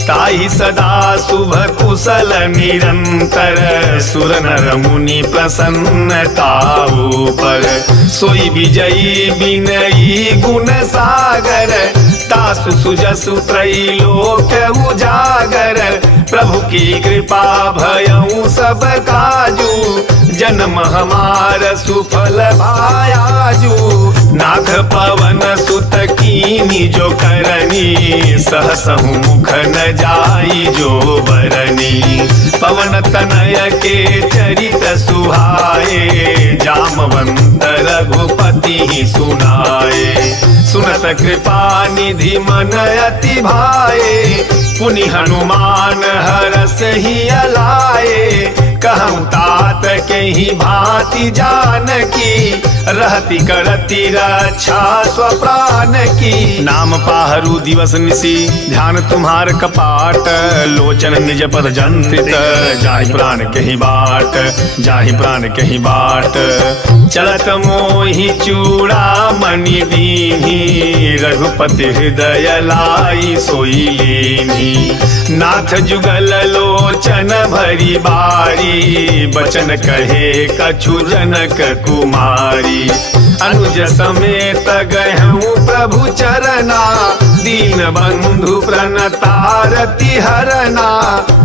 ताहि सदा शुभ कुशल निरंतर, सुर नर मुनि प्रसन्नता ऊपर। सोई विजयी विनयी गुण सागर, तासु सुजसु त्रैलोक उजागर। प्रभु की कृपा भयऊ सब काजू, जन्म हमार सुफल भायाजू। नाथ पवन सुत कीनी जो करनी, सहसहु मुख न जाई जो बरनी। पवन तनय के चरित सुहाए, जामवंत रघुपति ही सुनाए। सुनत कृपा निधि मन अति भाए, पुनि हनुमान हरस ही अलाए। कहूँ तात के ही भांति जानकी, रहती करती रक्षा स्वप्राण की। नाम पाहरू दिवस निसी ध्यान तुम्हार कपाट, लोचन निज पद जंत्रित जाहि प्राण कहीं बाट, जाहि प्राण कहीं बाट। चलत मोहि चूड़ा मणि दीन्ही, रघुपति हृदय लाई सोई लेनी। नाथ जुगल लोचन भरी बारी, बचन कहे कछु जनक कुमारी। अनुज समेत गयहूँ प्रभु चरना, दीन बंधु प्रणतारति हरना।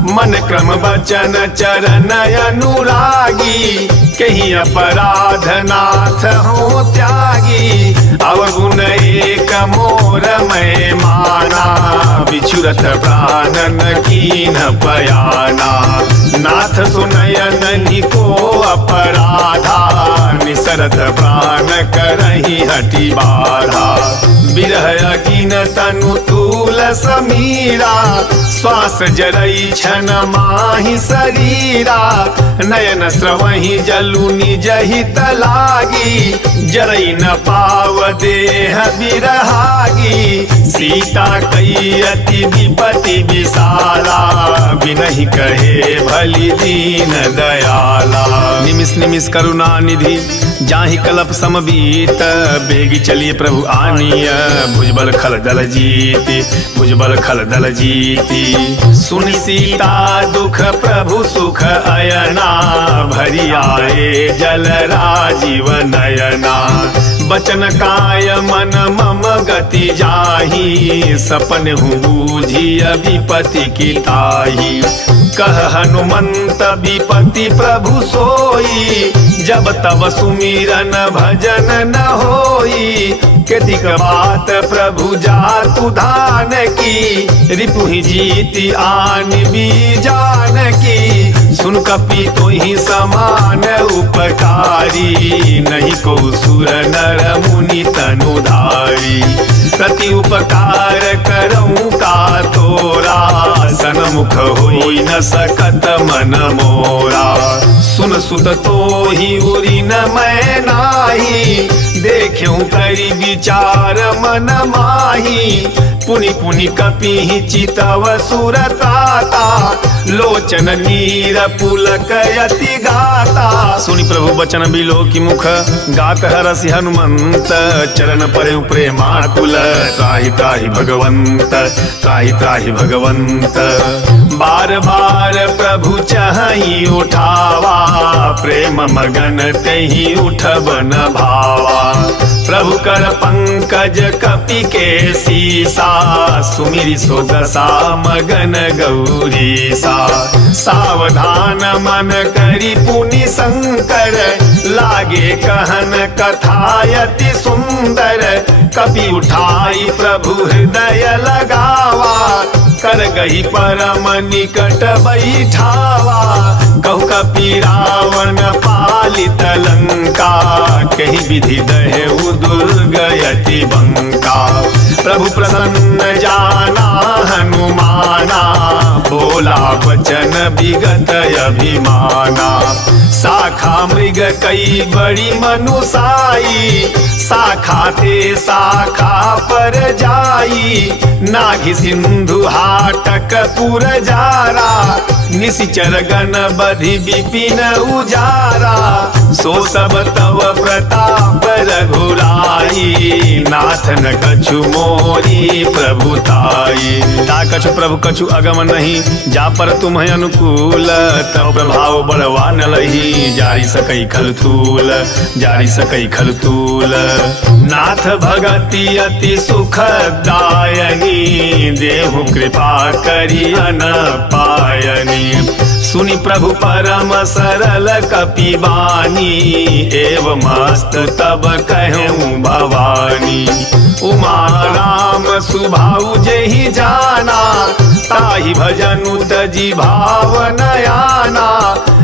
मन क्रम बचन चरण अनुरागी, कहीं अपराध नाथ हो त्यागी। अवगुण एक मोर मैं माना, बिछुरत प्राणन कीन पयाना। नाथ सुनयन निको अपराधा, निसरत प्राण करही हटि बाधा। बिरह अगिन तनु तूल समीरा, श्वास जरई छन माहि शरीरा। नयन स्रवहि जलु निज हित लागी, जरई न पाव देह बिरहागी। सीता कई अति विपति विशाला, बिनहि कहे भली दीन दयाला। निमिष निमिष करुणा निधि जाहि कलप समबीत, बेगी चलिए प्रभु आनिय भुजबल खल दल जीति, भुजबल खल दल जीति। सुनि सीता दुख प्रभु सुख अयना, भरी आए जल राजीव नयना। बचन काय मन मम गति जाहि, सपन हूँ बूझी विपति की ताही। कह हनुमंत विपति प्रभु सोई, जब तब सुमिरन भजन न होई। कतिक बात प्रभु जातु धान की, रिपुहि जीति आन बीजान की। सुन कपि तोहि समान उपकारी, नहीं को सुर नर मुनि तनुधारी। प्रति उपकार करऊँ का तोरा, सनमुख होई न सकत मन मोरा। सुन सुत तो ही उरी न मैं नाही, देख्यूं करी विचार मन माही। पुनि पुनि कपि चितव सुरताता, लोचन नीर पुलकयति गाता। सुनि प्रभु बचन बिलो की मुख, गात हरसि हनुमंत। चरण परे प्रेमाकुल, त्राहि त्राहि भगवंत, त्राहि त्राहि भगवंत। बार बार प्रभु चाहि उठावा, प्रेम मगन तेहि उठब न भावा। प्रभु कर पंकज कपि के सीसा, सुमिरि सोदसा मगन गौरीसा। सावधान मन करि पुनि शंकर, लागे कहन कथायति सुंदर। कपि उठाई प्रभु हृदय लगावा, कर गही परम निकट बैठावा। कहु कपि रावण पालित लंका, कही विधि दहेउ दुर्गयति बंका। प्रभु प्रसन्न जाना हनुमाना, बोला वचन विगत अभिमाना। शाखा मृग कई बड़ी मनुसाई, शाखा ते शाखा पर जाई। नाघि सिंधु हाटक पुर जारा, निशिचर गण बधि विपिन उजारा। सो सब तव प्रताप रघुराई, नाथ न कछु मोरी प्रभुताई। ता कछु प्रभु कछु अगम नहीं, जा पर तुम अनुकूल। तव प्रभाव बड़वा न लही, जारी सकई खलतूल, जारी सकई खलतूल। नाथ भगति अति सुखदायनी, देहु कृपा करी अन पायनी। सुनि प्रभु परम सरल कपि बानी, एवं मस्त तब कहूँ भवानी। उमा राम सुभाउ जेहि जाना, ताहि भजनु तजि भावन आना।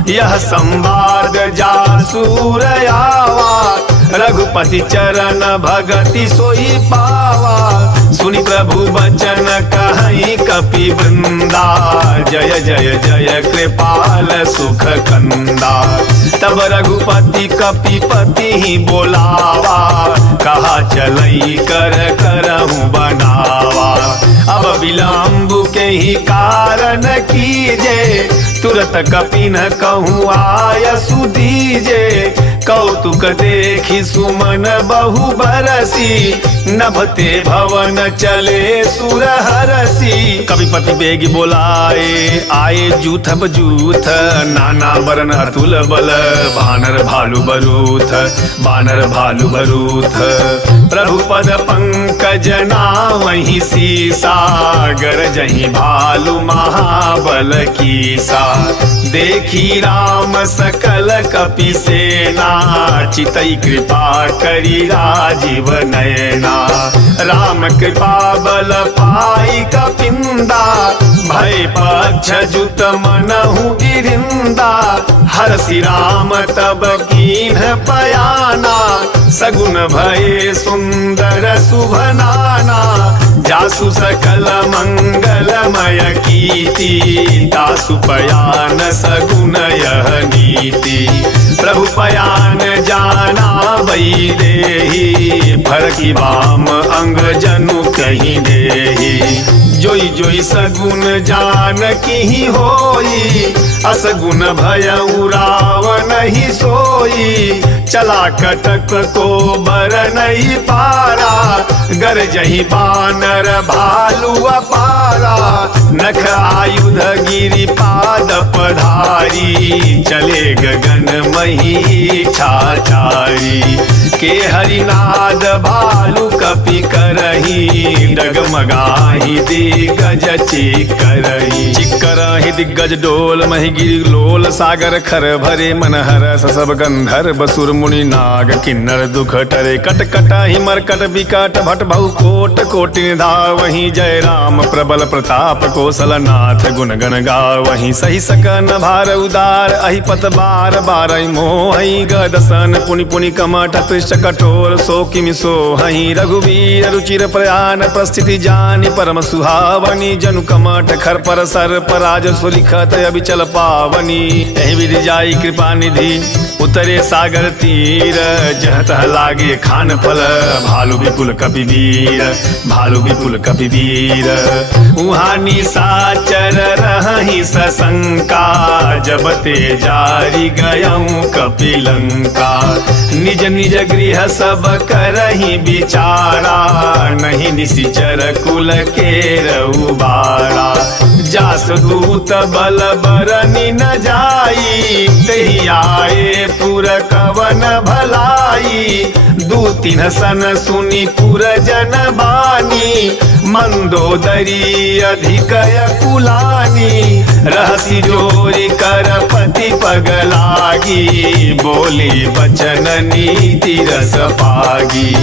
यह संवाद जासूर आवा, रघुपति चरण भगति सोई पावा। सुनि प्रभु बचन कहि कपि वृंदा, जय जय जय कृपाल सुख कंदा। तब रघुपति कपिपति ही बोलावा, कहा चलई कर करहूँ बनावा। अब विलम्ब के ही कारण कीजे, तुरत कपि न कहूँ आय सुदीजे। कौतुक देखी सुमन बहु बरसी, नभते भवन चले सुर हरसी। कविपति बेगी बोलाए आए जूथब जूथ, नाना बरन अतुल बल बानर भालु बरूथ, बानर भालु बरूथ। प्रभु पद पंकज नावहि सीसा, गरजहि भालु महाबल कीसा। देखी राम सकल कपि सेना, चितई कृपा करी राजीव नयना। राम कृपा बल पाई कपिंदा, भय पक्ष जुत मनहु गिरिंदा। हरसि राम तब कीन्ह पयाना, सगुन भये सुंदर शुभ नाना। जासु सकल मंगलमय कीर्ति, तासु पयान सगुन यह नीति। प्रभु पयान जाना वही देही, फरकी बाम अंग जनु कहीं देही। जोई जोई सगुन जान की होई, असगुन भय रावण ही सोई। चला कटक को बर नहीं पारा, गरजहि बानर भालु अपारा। नख आयुध गिरि पाद पधारी, चले गगन मही छाछारी। के हरिनाद भालु कपि करही, डगमगाही दिग्गज चिक्करही। चिक्करही दिग्गज डोल मही गिरि लोल, सागर खर भरे मनहर सब गंधर्व सुर मुनि नाग किन्नर दुख टरे। कट कटाहि मरकट विकट भट बहु कोट कोटि निधावहि। जय राम प्रबल प्रताप कौशल नाथ गुण गण गावहि। सही सकन भार उदार अहिपत बार बारहि मोहि। गदसन पुनि पुनि कमठ पृष्ठ कठोर सो किमि सोहहि। रघुवीर रुचिर प्रयान प्रस्थिति जानि परम सुहावनी। जनु कमठ खर पर सर पराज सुलिखत अभिचल पावनी। एहि विधि जाई कृपा निधि उतरे सागर तीर। जह तह लागे खान फल भालु विपुल कपि वीर, भालु विपुल कपि वीर। उहाँ निशाचर रहहि सशंका, जब ते जारी गयऊँ कपि लंका। निज निज गृह सब करहि विचारा, नहीं निशिचर कुल केरऊ बारा। जास दूत बल बरनि न जाई, तहि आए पुर कवन भलाई। दू तीन सन सुनि पुर जन बानी, मंदोदरी अधिक कुलानी। रहसि जोरि कर पति पग लागी, बोली बचन नीति रस पागी।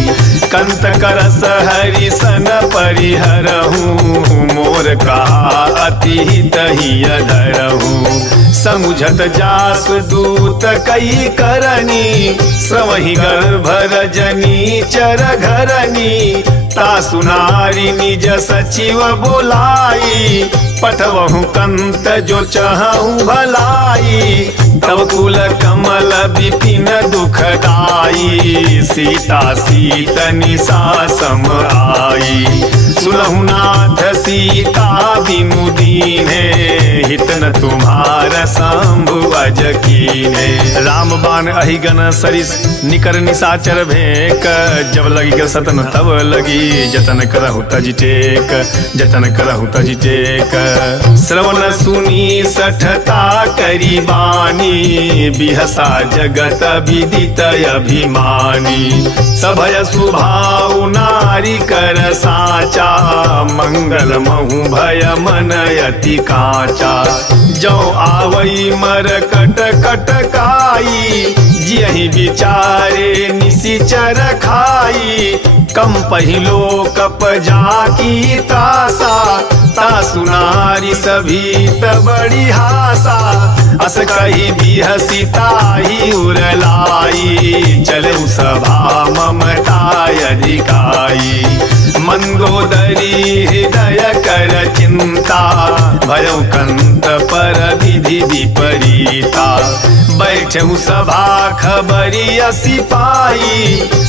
कंत करस हरि सन परिहरहूँ, मोर कहा अति तहि अधरहूँ। समुझत जास दूत कई करनी, श्रवहि गर्भ रजनी चर घरनी। तासु नारी निज सचिव बोलाई, पठवहु कंत जो चहु भलाई। तब कुल कमल विपिन दुखदाई, सीता सीत निशा सम आई। सुनहु नाथ सीता बिनु दीन्हे, हित न तुम्हार शंभु अज कीन्हे। राम बाण अहिगन सरिस निकर निशाचर भेक, जब लगी के सतन तब लगी, जतन करहु तजि टेक, जतन करहु तजि टेक। श्रवण सुनी सठता करी बानी, बिहसा जगत विदित अभिमानी। सभय सुभाउ नारी कर साचा, मंगल महु भय मन अति काचा। जो आवई मर कट कट काई, जियहि विचारे निशिचर खाई। कम पहिलो कप जाकी तासा, तासु नारी सभी त बड़ी हासा अस कही भी हसीताही उरलाई चले सभा ममताय अधिकाई मंदोदरी हृदय कर चिंता भयउ कंत पर विधि विपरीता बैठऊ सभा खबरी सिपाही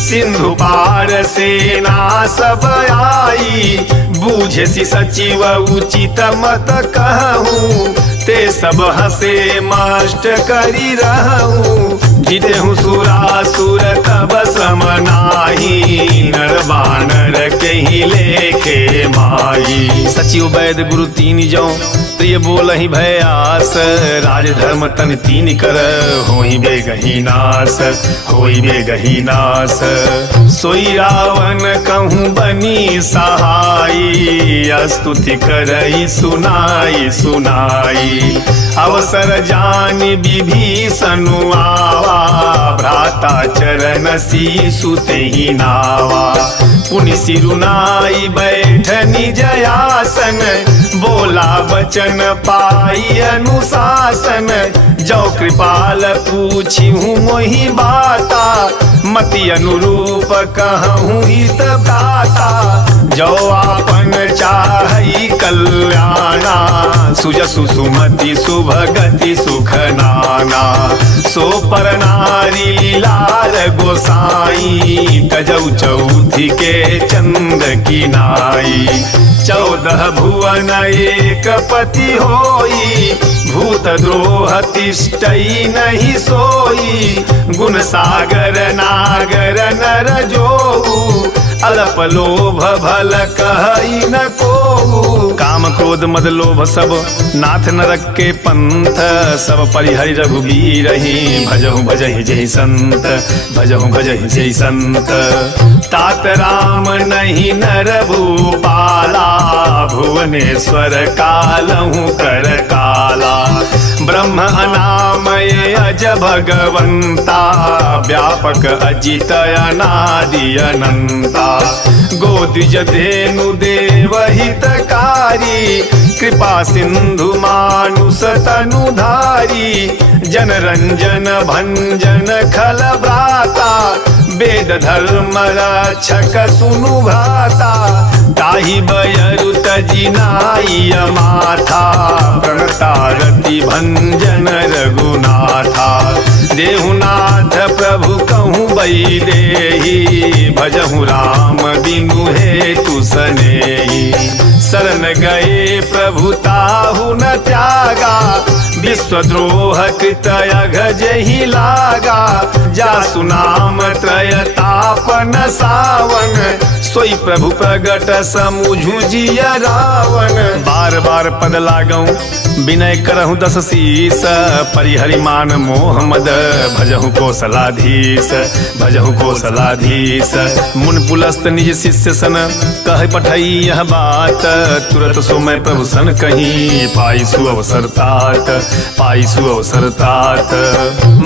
सिंधु पार सेना सब आई बूझे सी सचिव उचित मत कहूँ ते सब हसे माष्ट करी रहूँ जिते हूँ सुरासुर तब समनाही नर बानर के ही लेखे माई सचिव वैद गुरु तीन जौ प्रिय बोल ही भयास राज धर्म तन तीन कर होई बेगही नास होई बेगही नास सोई रावण कहूँ बनी सहाई स्तुति करई सुनाई सुनाई अवसर जान विभीषणु आवा भ्राता चरण सी सुते ही नावा पुनि सिरुनाई बैठ निज आसन बोला वचन पाई अनुशासन जो कृपाल पूछी हूँ मोहि बाता मति अनुरूप कहूँ हित भ्राता जो आपन चाहई कल्याणा सुजसु सुमति सुभगति सुख नाना सो पर नारी लीलार गोसाई तजौ चौथी के चंद की नाई 14 भुवन एक पति होई भूत द्रोह तिष्ठई नहीं सोई गुण सागर नागर नर जोऊ अल्प लोभ भल कहई न को काम क्रोध मद लोभ सब नाथ नरक के पंथ सब परिहरि रघुबीर ही भजहु भजहि जय संत भजहु भजहि जय संत तात राम नहीं नर भूपाला भुवनेश्वर कालहु कर काला ब्रह्म अनामय अज भगवंता व्यापक अजित अनादि अनंता गोदिज धेनु देव हितकारी कृपा सिंधु मानुष तनुधारी जन रंजन भंजन खल भ्राता वेद धर्म रक्षक सुनु भ्राता ताहि बयरु तजिनाई माथा प्रणतारति भंजन रघुनाथा देहुनाथ प्रभु कहूँ बई देही भजहु राम बिनु हेतु सनेही शरण गए प्रभु ताहु न त्यागा विश्वद्रोह कृत अघज ही लागा जासु नाम त्रय तापन सावन सोई प्रभु प्रगट समुझु जिय रावण बार बार पद लागऊ विनय करहु 10 शीस परिहरि मान मोह मद भजहु कौशलाधीश भजहु कौशलाधीश मुन पुलस्त निज शिष्य सन कह पठई यह बात तुरत सो मैं प्रभु सन कहीं पाई सु अवसर तात पाई सु अवसर तात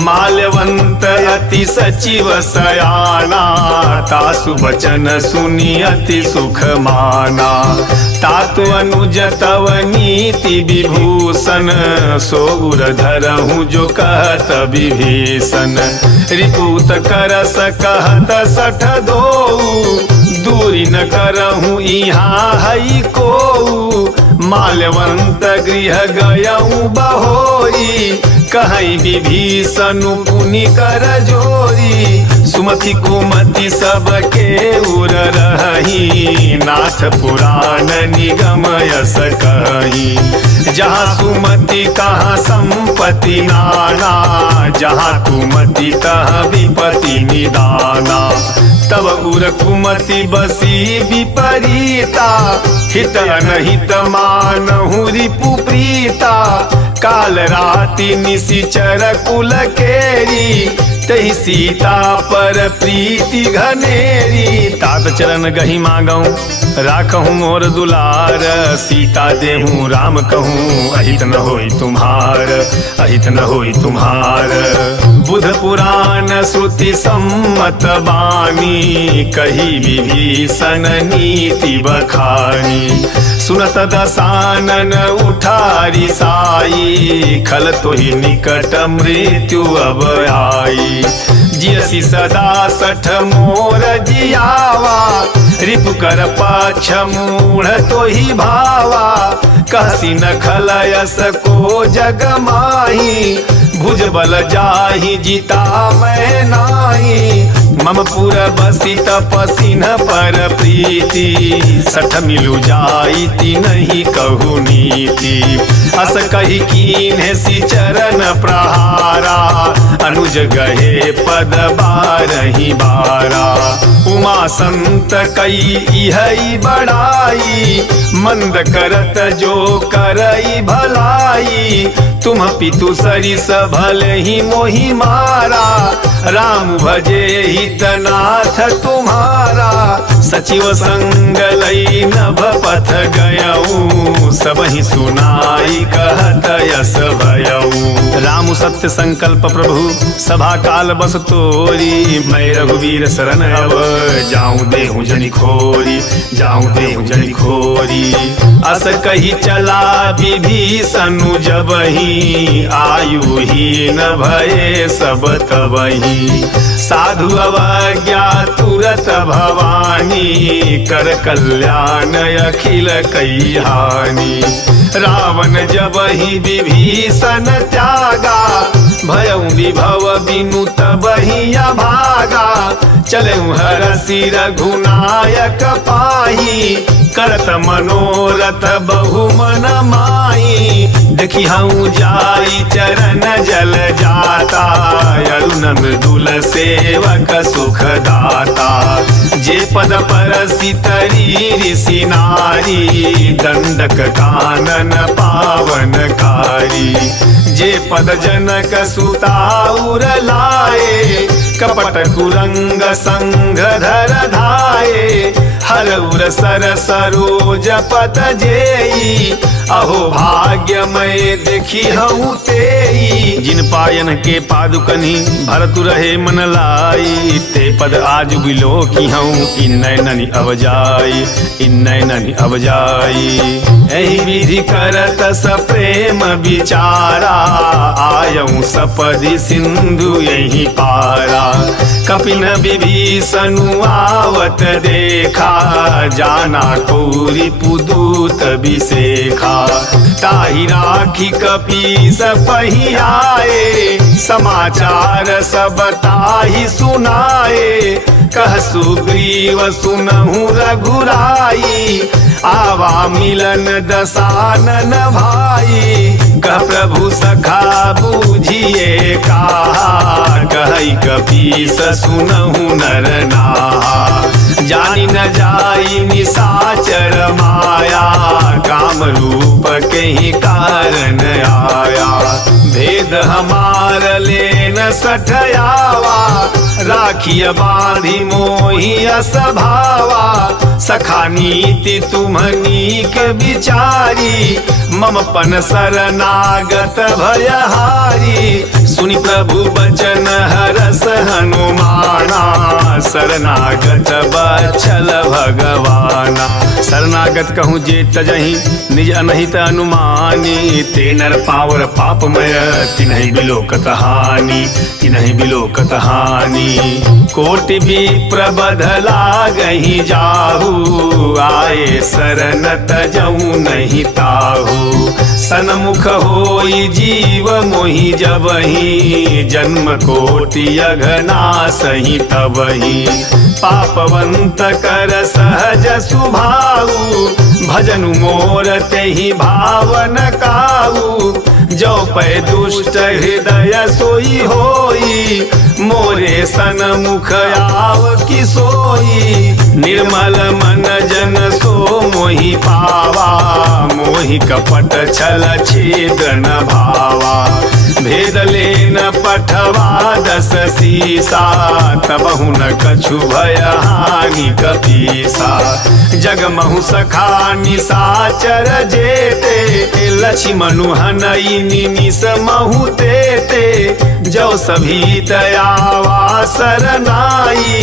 माल्यवंत अति सचिव सयाना तासु वचन सुनी अति सुख माना तातु अनुज तव नीति विभूषण सोगुर धरहु जो कहत विभीषण रिपुत करस कहत सठ दो दूरी न करहु यहाँ हई को माल्यवंत गृह गयऊ बहोरी कहीं विभीषणु पुनि कर जोरी सुमति कुमति सबके उर रही नाथ पुराण निगम यस कही जहाँ सुमति तहाँ संपत्ति नाना जहाँ कुमति तहाँ विपत्ति निदाना तब उर कुमति बसी विपरीता हित अनहित मानहु रिपु प्रीता काल राति निशिचर कुल केरी तही सीता पर प्रीति घनेरी। तात चरण गही मांगऊ राखहूँ मोर दुलार, सीता देहूँ राम कहूँ अहित न होई तुम्हार, अहित न होई तुम्हार। बुध पुराण श्रुति सम्मत बानी, कही विभीषण नीति बखानी। सुनत दसानन उठारी साई, खल तोहि निकट मृत्यु अब आई। जियसी सदा सठ मोर जियावा, रिपु कर पाछ मूढ़ तोहि भावा। कहसी न खलयस को जग माही, भुज बल जाहि जिता मैं नाही। मम पुर बसी तपसी न पर प्रीति, सठ मिलु जाइति नहीं कहु नीति। अस कही कीन्हे सी चरण प्रहारा, अनुज गहे पद बारही बारा। उमा संत कई इहई बड़ाई, मंद करत जो करई भलाई। तुम पितु सरिस भले ही मोहि मारा, राम भजे हितनाथ तुम्हारा। सचिव संग लई नभ पथ गयऊ, सबहि सुनाई कहत यस भयऊ। राम सत्य संकल्प प्रभु सभा काल बस तोरी, मैं रघुवीर शरण अब जाऊं देहूं जनि खोरी, जाऊं देहूं जनि खोरी। अस कही चला विभीषण जबहि, आयु ही न भये सब तबहि। साधु अवज्ञा तुरत भवानी, कर कल्याण अखिल कई हानि। रावण जबहि विभीषण त्यागा, भयउ विभव बिनु तबहि अभागा। चलऊ हरषि रघुनायक पाही, करत मनोरथ बहु मन माही। देखी हूँ जाई चरण जल जाता, अरुण मृदुल सेवक सुख दाता। जे पद परसि तरी ऋषि नारी, दंडक कानन पावनकारी। जे पद जनक सुता उर लाए, कपट कुरंग संग धर धाये। हर उर सर सरोज पद जेई, अहो भाग्य मैं देखी हूँ तेई। जिन पायन के पादुकनी भरतु रहे मन लाई, ते पद आज बिलो की हूँ इन नैननि अब जाई, इन नैननि अब जाई। एहि विधि करत स प्रेम विचारा, आयऊ सपदि सिंधु यही पारा। कपिन विभीषण आवत देखा, जाना कौरी पुदूत विशेखा। ताहि राखी कपीस पहि आए, समाचार सब ताहि सुनाए। कह सुग्रीव सुनहु रघुराई, आवा मिलन दसानन भाई। कह प्रभु सखा बूझिए कहा, कहि कपीस सुनहु नर नाहा। जानि न जाई निशाचर माया, काम रूप के ही कारण आया। भेद हमार लेन सठयावा, राखिय बांधि मोहि असभावा। सखा नीति तुम्हनीक विचारी, मम पन शरणागत भयहारी। सुनि प्रभु बचन हरस हनुमाना, शरणागत बच्छल भगवाना। शरणागत कहूँ जे तजहि निज अनहित अनुमानी, ते नर पावर पापमय तिन्हि बिलोकत हानि, तिन्हि बिलोकत हानि। कोटि विप्र बधला गहि जाहू, आए शरण तजहु नहीं ताहू। सन्मुख होई जीव मोहि जबहि, जन्म कोटि अघनासहि तबहि। पापवंत कर सहज सुभाऊ, भजनु मोर तेहि भावन काऊ। जो पै दुष्ट हृदय सोई होई, मोरे सन्मुख आव कि सोई। निर्मल मन जन सो मोहि पावा, मोहि कपट छल छेदन भावा। भेद लेन पठवा 10 सीसा तबहु न कछु भय हानि कपीसा जगमहु सखा निसाचर जेते लक्ष्मणु हनई निमिष महु तेते जो सभी दयावा सरनाई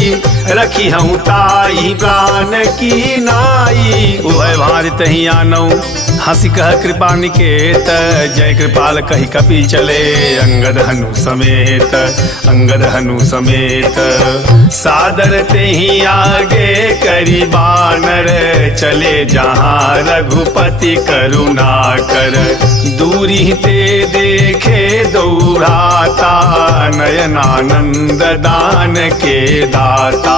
रखी हूँ ताई प्राण की नाई उभय भारित ही आनऊ हंसी कह कृपा निकेत जय कृपाल कही कपि चले अंगद हनु समेत सादर ते ही आगे करी बानर चले जहाँ रघुपति करुणा कर दूरी ते देखे दौड़ाता नयनानंद दान के दाता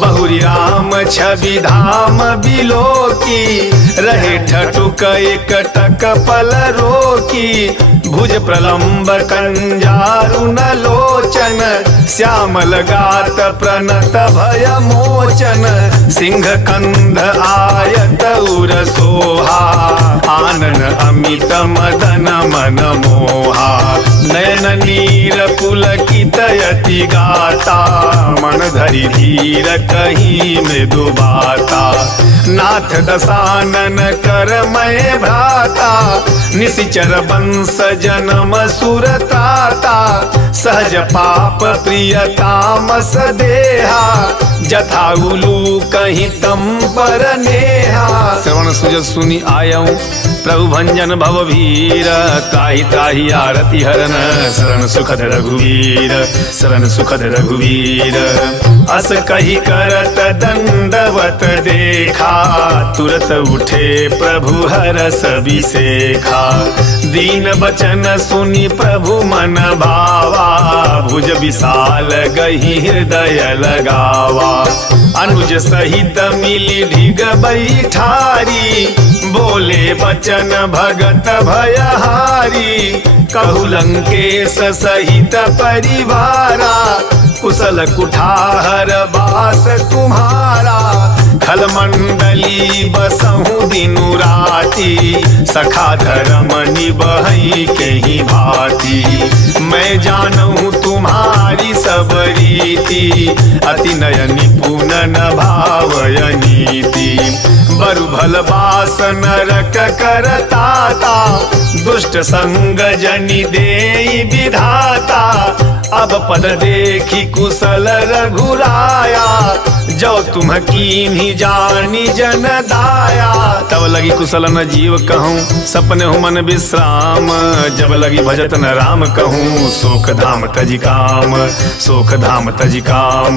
बहुरी राम छवि धाम बिलो की रहे ठटुक एक टक पल रोकी भुज प्रलंब कंजारुन लोचन श्यामल गात प्रणत भय मोचन सिंह कंध आयत उर सोहा आनन अमित मदन मन मोहा नयन नीर पुलकित यति गाता मन धरि धीर कहीं मृदु बाता नाथ दसानन कर मैं भ्राता निशिचर वंश जन्म सुरताता सहज पाप प्रियतामस देहा जथा उलू कहीं तम पर नेहा श्रवण सुजत सुनी आयऊं प्रभु भंजन भवभीर त्राहि त्राहि आरति हरन शरण सुखद रघुवीर अस कही करत दंडवत देखा तुरत उठे प्रभु हरस विसेखा दीन बचन सुनी प्रभु मन भावा भुज विशाल गही हृदय लगावा अनुज सहित मिली ढिग बैठारी बोले बचन भगत भयहारी कहु लंकेश सहित परिवारा कुशल कुठार बास तुम्हारा खल मंडली बसहु दिनु राती सखा धर्म निबहई के ही भांति मैं जानूं तुम्हारी सब रीति अति नय निपुण न भावय नीति बरु भल बास नरक करताता दुष्ट संग जनि देई विधाता अब पद देखी कुशल रघुराया जो तुम कीन्ही जानी जन दाया तब लगी कुशल न जीव कहूँ सपने हो मन विश्राम जब लगी भजत न राम कहूँ शोक धाम तजी काम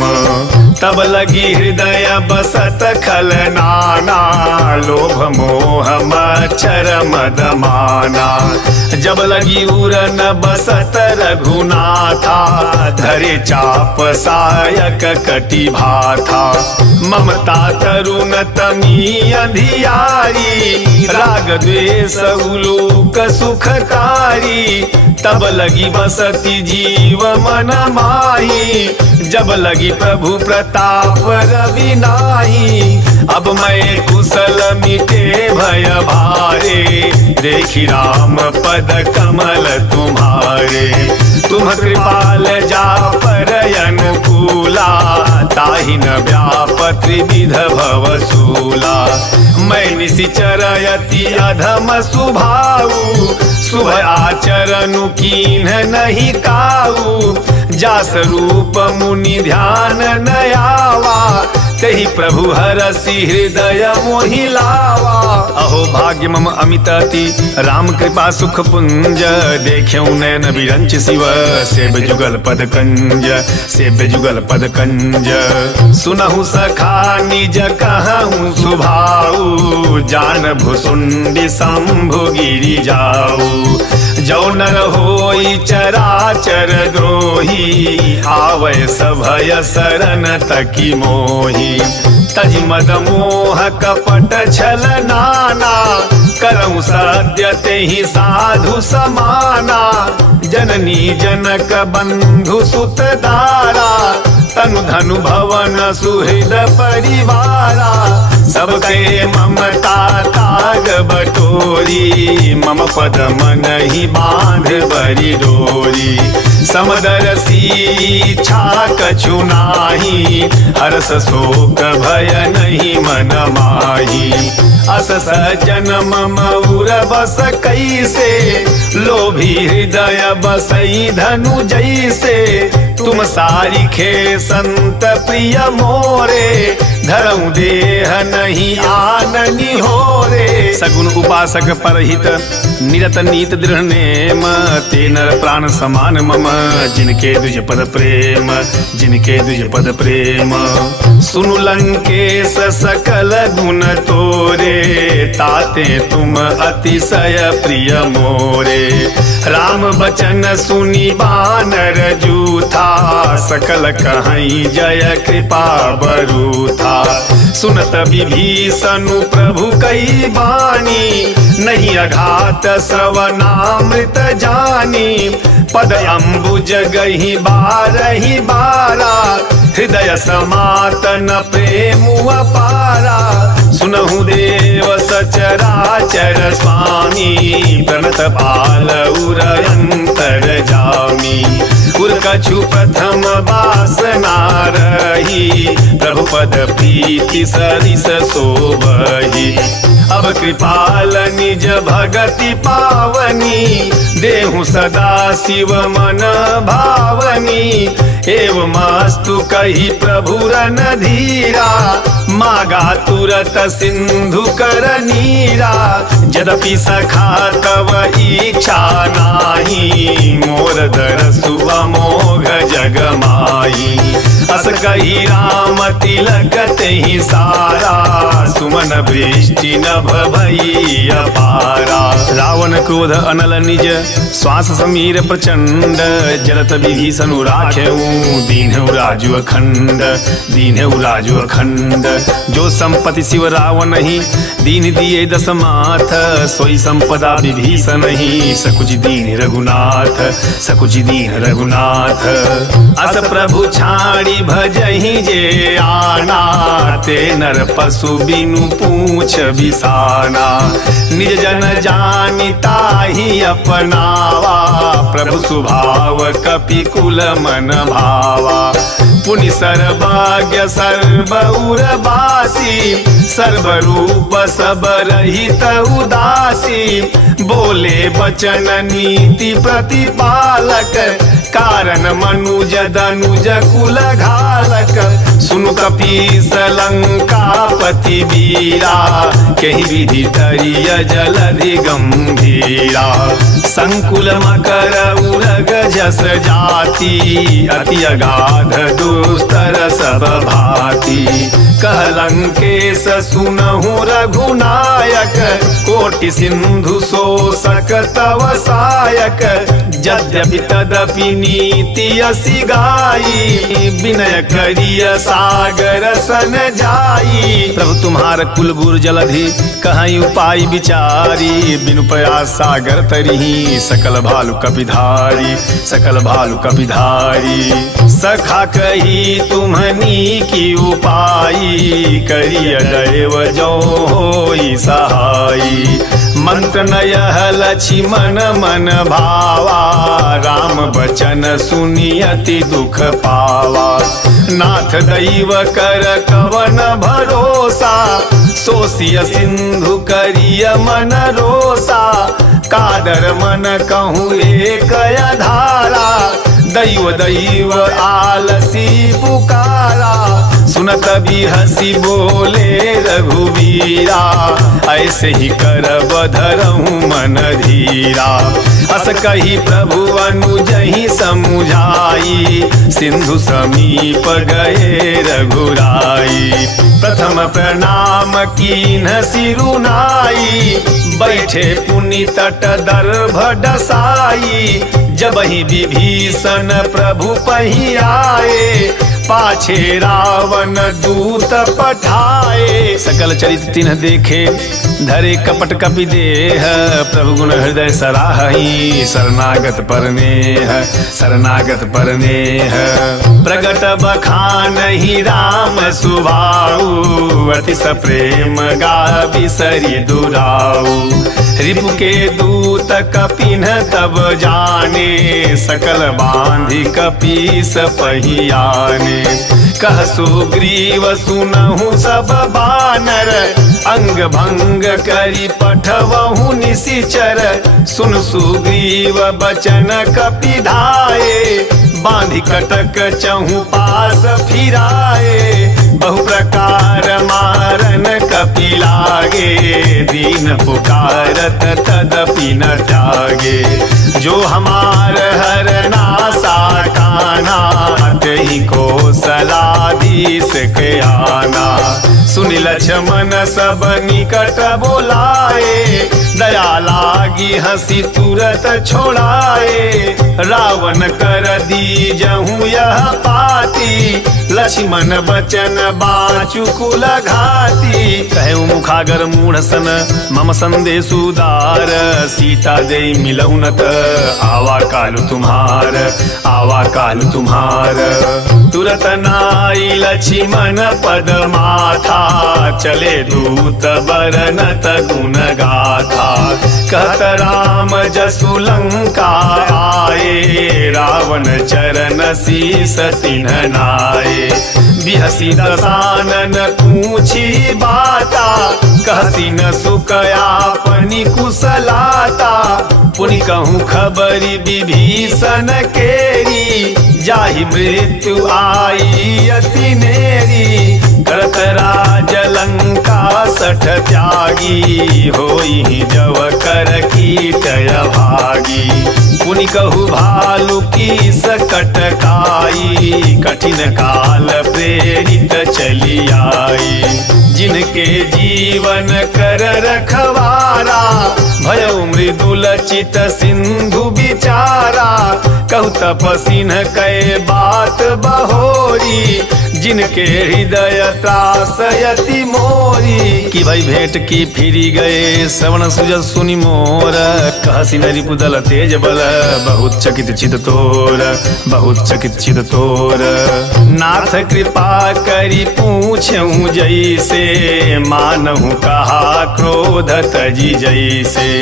तब लगी हृदय बसत खल नाना लोभ मोह मच्छर मद माना जब लगी उर न बसत रघुनाथा धरे चाप सायक कटि भाथा ममता तरुण तमी अंधियारी राग द्वेष उलोक सुखकारी तब लगी बसती जीव मन माही जब लगी प्रभु प्रताप रवि नाही अब मैं कुशल मिटे भय भारे देखी राम पद कमल तुम्हारे तुम कृपाल जा पर अनुकूला ताहि न व्याप त्रिविध भवसूला मैं निशिचर यति अधम सुभाऊ शुभ आचरणु कीन्ह नहीं काऊ जास रूप मुनि ध्यान नयावा तहि प्रभु हरसि हृदय मोहि लावा अहो भाग्य मम अमित अति राम कृपा सुख पुंज देख्यौ नयन विरंच शिव सेब जुगल पद कंज सुनहु सखा निज कहूँ सुभाऊ जान भुसुंडी शंभु गिरि जाऊ जो नर होई चराचर द्रोही आवय सभय शरण तकी मोही तज मद मोह कपट छल नाना करऊँ सद्य तेहि साधु समाना जननी जनक बंधु सुत दारा तनु धनु भवन सुहृद परिवारा सबके ममता ताग बटोरी, मम पद मन ही बांध बरी डोरी। समदरसी इच्छा कछु नाही, हर्ष शोक भय नहीं मन माही। अस सज्जन मम उर बस कैसे, लोभी हृदय बसई धनु जैसे। तुम सारिखे संत प्रिय मोरे, धरऊ देह नहीं आननी हो रे। सगुन उपासक परहित निरत नीत दृढ़ नेम, ते नर प्राण समान मम जिनके द्विज पद प्रेम, जिनके द्विज पद प्रेम। सुनु लंकेश सकल गुण तोरे, ताते तुम अतिशय प्रिय मोरे। राम बचन सुनी बानर जूथा, सकल कहीं जय कृपा बरूथा। सुनत विभीषणु प्रभु कई बानी, नहीं अघात श्रवणामृत जानी। पद अम्बुज गही बारही बारा, हृदय समातन प्रेम अपारा। सुनहु देव सचराचर स्वामी, प्रणत बाल उर अंतर जामी। उर कछु प्रथम वासना रही, प्रभु पद प्रीति सरिस शोभहि। अब कृपाल निज भगति पावनी, देहु सदा शिव मन भावनी। एवमस्तु कही प्रभु रन धीरा, मागा तुरत सिंधु कर नीरा। यद्यपि सखा तव इच्छा नाही, मोर दरसु अमोघ जग माही। अस कही राम तिलक तेहि सारा, सुमन वृष्टि नभ भई अपारा। रावण क्रोध अनल निज, श्वास समीर प्रचंड। जलत विभीषणु राखेऊ, दीन्हु राजु अखंड, दीन्हु राजु अखंड। जो संपत्ति शिव रावण ही, दीन दिए दस माथ। सोई संपदा विभीषण ही, सकुच दीन रघुनाथ, सकुच दीन रघुनाथ। अस प्रभु छाड़ी भजहि जे आना, ते नर पशु बिनु पूछ बिसाना। निज जन जानिता ही अपनावा, प्रभु स्वभाव कपि कुल मन भावा। पुनि सर्वज्ञ सर्वउर बासी, सर्वरूप सब रहित उदासी। बोले बचन नीति प्रतिपालक, कारण मनुज दनुज कुल घालक। सुनु कपीस लंकापति वीरा, कहि विधि तरिय जलधि गंभीरा। संकुल मकर उरग जस जाति, अति अगाध दुस्तर सब भाति। कह लंकेश सुनहु रघुनायक, कोटि सिंधु शोषक तव सायक। यद्यपि तदपि नीति असि गाई, विनय करिय सागर सन जाई। प्रभु तुम्हार कुल गुर जलधि, कहीं उपाय विचारी। बिनु प्रयास सागर तरिही, सकल भालु कपिधारी, सकल भालु कपिधारी। सखा कही तुम्हनी की उपाई, करिय दैव जो होई सहाई। मंत्र नयह लक्ष्मण मन भावा, राम बचन सुनि अति दुख पावा। नाथ दैव कर कवन भरोसा, सोसिय सिंधु करिय मन रोसा। कादर मन कहूँ एक धारा, दैव दैव आलसी पुकारा। सुनत भी हंसी बोले रघुवीरा, ऐसे ही करब धरहूँ मन धीरा। अस कही प्रभु अनुजहि समुझाई, सिंधु समीप गए रघुराई। प्रथम प्रणाम कीन्ह सिरुनाई, बैठे पुनि तट दर्भ डसाई। जब ही विभीषण प्रभु पही आए, पाछे रावण दूत पठाए। सकल चरित तिन्ह देखे धरे कपट कपि देह, प्रभु गुण हृदय सराही, शरणागत परनेह शरणागत परनेह। प्रगट बखानहि राम सुभाऊ, अति सप्रेम गावि सरि दुराऊ। रिपु के दूत कपिन तब जाने, सकल बांधि कपीस पहियाने। कह सुग्रीव सुनहु सब बानर, अंग भंग करी पठवहु निशिचर। सुन सुग्रीव बचन कपि धाये, बांधि कटक चहु पास फिराए। बहु प्रकार मारन कपि लागे, दीन पुकारत तदपि न त्यागे। जो हमार हर नासा काना, तेहि को सलाधीस के आना। सुनि लक्ष्मण सब निकट बोलाए, दया लागी हंसी तुरत छोड़ाए। रावण कर दीजहु यह पाती, लक्ष्मण बचन बाँचु कुल घाती। कहे मुखागर मूढ़ सन मम संदेश उदार, सीता दे मिलऊ न त आवा कालु तुम्हार आवा कालु तुम्हार। तुरत नाई लक्ष्मण पद माथा, चले दूत बरनत गुण गाथा। कहत राम जसु लंका आए, रावण चरण शीस तिन्ह नाये। बिहसी दसानन पूछी बाता, कहसी न सुकयापनि कुशलाता। पुनि कहूँ खबरी विभीषण केरी, जाहि मृत्यु आई अति नेरी। करत राज लंका सठ त्यागी, होई जव कर कीट भागी। पुनि कहु भालु की सकट खाई, कठिन काल प्रेरित चली आई। जिनके जीवन कर रखवारा, भयउ मृदुल चित सिंधु बिचारा। कहु तपसिन कै बात बहोरी, जिनके हृदय त्रास यति मोरी। कि भाई भेंट की फिरी गए, श्रवण सुजस सुनि मोर। कहसी न रिपुदल तेज बल, बहुत चकित चित तोर बहुत चकित चित तोर। नाथ कृपा करी पूछऊँ जैसे, मानहु कहा क्रोध तजी जैसे।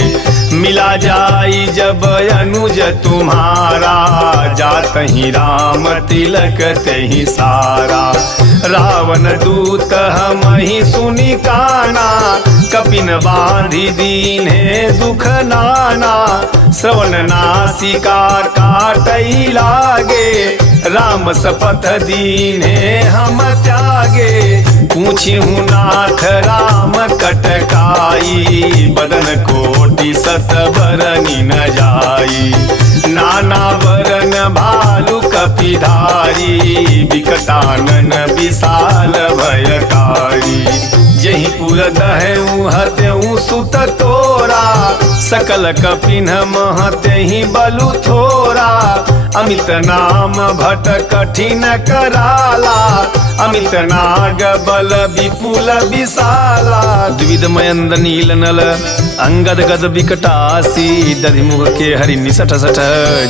मिला जाई जब अनुज तुम्हारा, जात ही राम तिलक तेहि सारा। रावण दूत हम ही सुनि काना, कपिन बांधि दीन्हे दुख नाना। श्रवण नासिका काटई लागे, राम सपथ दीन्हे हम त्यागे। पूछिहु नाथ राम कटकाई, बदन कोटि सत बरनि न जाई। नाना बरन भालु कपिधारी, विकटानन विशाल भयकारी। जहि पुर दहउ हत्यउ सुत तोरा, सकल कपिन महत्यहि बलु थोरा। अमित नाम भट कठिन कराला, अमित नाग बल विपुल विशाला। द्विविध मयंद नील नल अंगद गद विकटासी, दधिमुख के हरि निसठ सठ,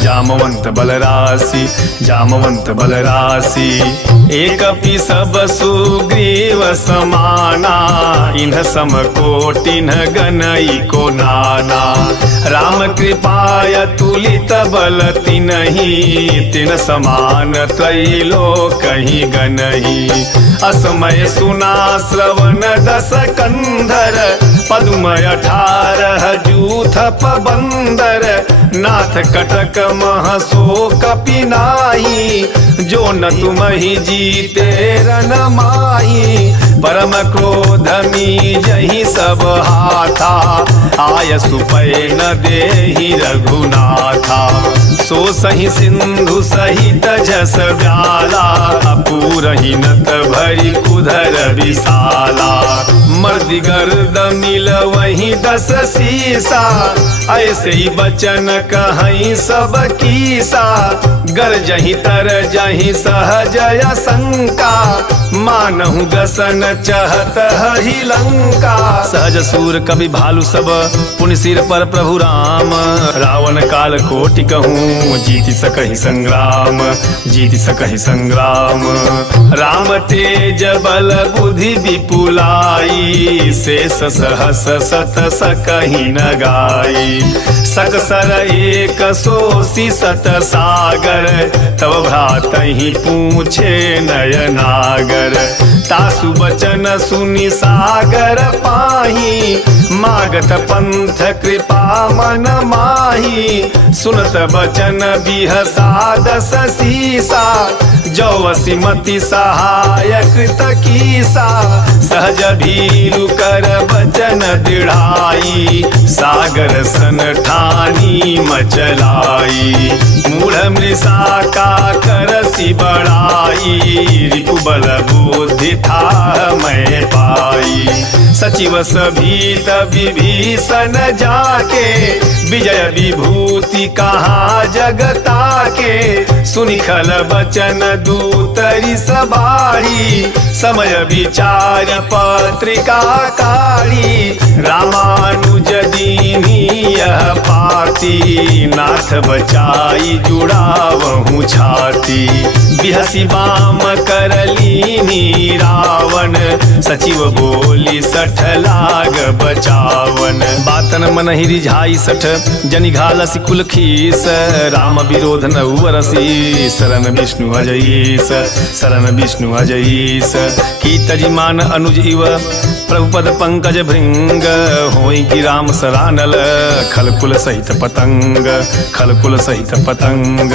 जामवंत बलरासी जामवंत बलरासी। एक पि सब सुग्रीव समाना, इन्ह सम कोटिन गनई को नाना। राम कृपाय तुलित बल तिनहि, तिन समान त्रैलोकहि गनहि। असमय सुना श्रवण दस कंधर, पद्म 18 जूथ पबंदर। नाथ कटक मह शोक पिनाही, जो न तुमहि जीते रन माही। परम क्रोध मी जहि सब हाथा, आय सुपै न देहि रघुनाथा। सो सही सिंधु सहित जस व्याला पूरही नत भरी उधर विशाला मर्दी गर्द मिल वही 10 सीसा ऐसे ही बचन कहीं सब कीसा गरजही तर जही सहज शंका मानहु दसन चहत ही लंका सहज सूर कवि भालू सब पुण्य सिर पर प्रभु राम रावण काल कोटि कहूँ जीति सकहि संग्राम जीति सकहि संग्राम राम तेज बल बुद्धि विपुलाई शेष सहस सत सकहि न गाई सकसर एक सोसी सत सागर तब भ्रातहि पूछे नयनागर तासु बचन सुनि सागर पाही मागत पंथ कृपा मन माही सुनत बचन बिहसा 10 सीसा जौवसी मति सहायक तकीसा सहज भीरु कर बचन दृढ़ाई सागर सन ठानी मचलाई मूढ़ मृषा का करसी बढ़ाई रिपु बल बुद्धि था मैं पाई सचिव सभीत विभीषण जाके विजय विभूति कहाँ जगता के सुनि खल बचन दूतरी सबारी समय विचार पत्रिका कारी रामानुज दीनी यह पाती नाथ बचाई जुड़ावहु छाती बिहसी बाम करलीनी रावण सचिव बोली 60 लाग बचावन बातन मन ही रिझाई 60 जनि घालसी कुल खीस राम विरोध न उवरसी शरण विष्णु अजईस शरण विष्णु अजईस की तजिमान अनुज इव प्रभुपद पंकज भृंग होई की राम सरानल खलकुल सहित पतंग खलकुल सहित पतंग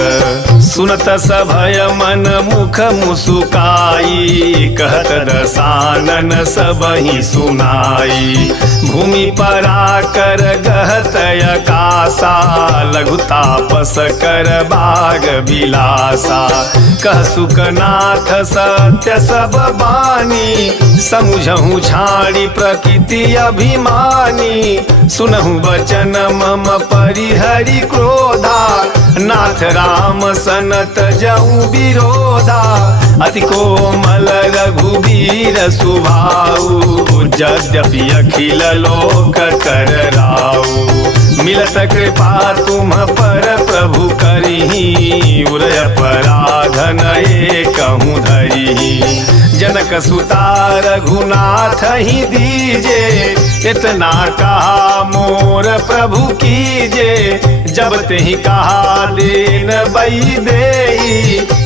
सुनत सभय मन मुख मुसुकाई कहत दसानन सबहि सुनाई भूमि परा कर गहत अकासा लघु तापस कर बाग विलासा कह सुकनाथ सत्य सब बानी समुझहु छाड़ी प्रकृति अभिमानी सुनहु बचन मम परिहरि क्रोधा नाथ राम सनत जऊ विरोधा अति कोमल रघुवीर सुभाऊ यद्यपि अखिल लोक कर राऊ मिलत कृपा तुम पर प्रभु करही उरय पराधन कहूँ धरी जनक सुता रघुनाथ ही दीजे इतना कहा मोर प्रभु कीजे जब ते ही कहा देन बई देई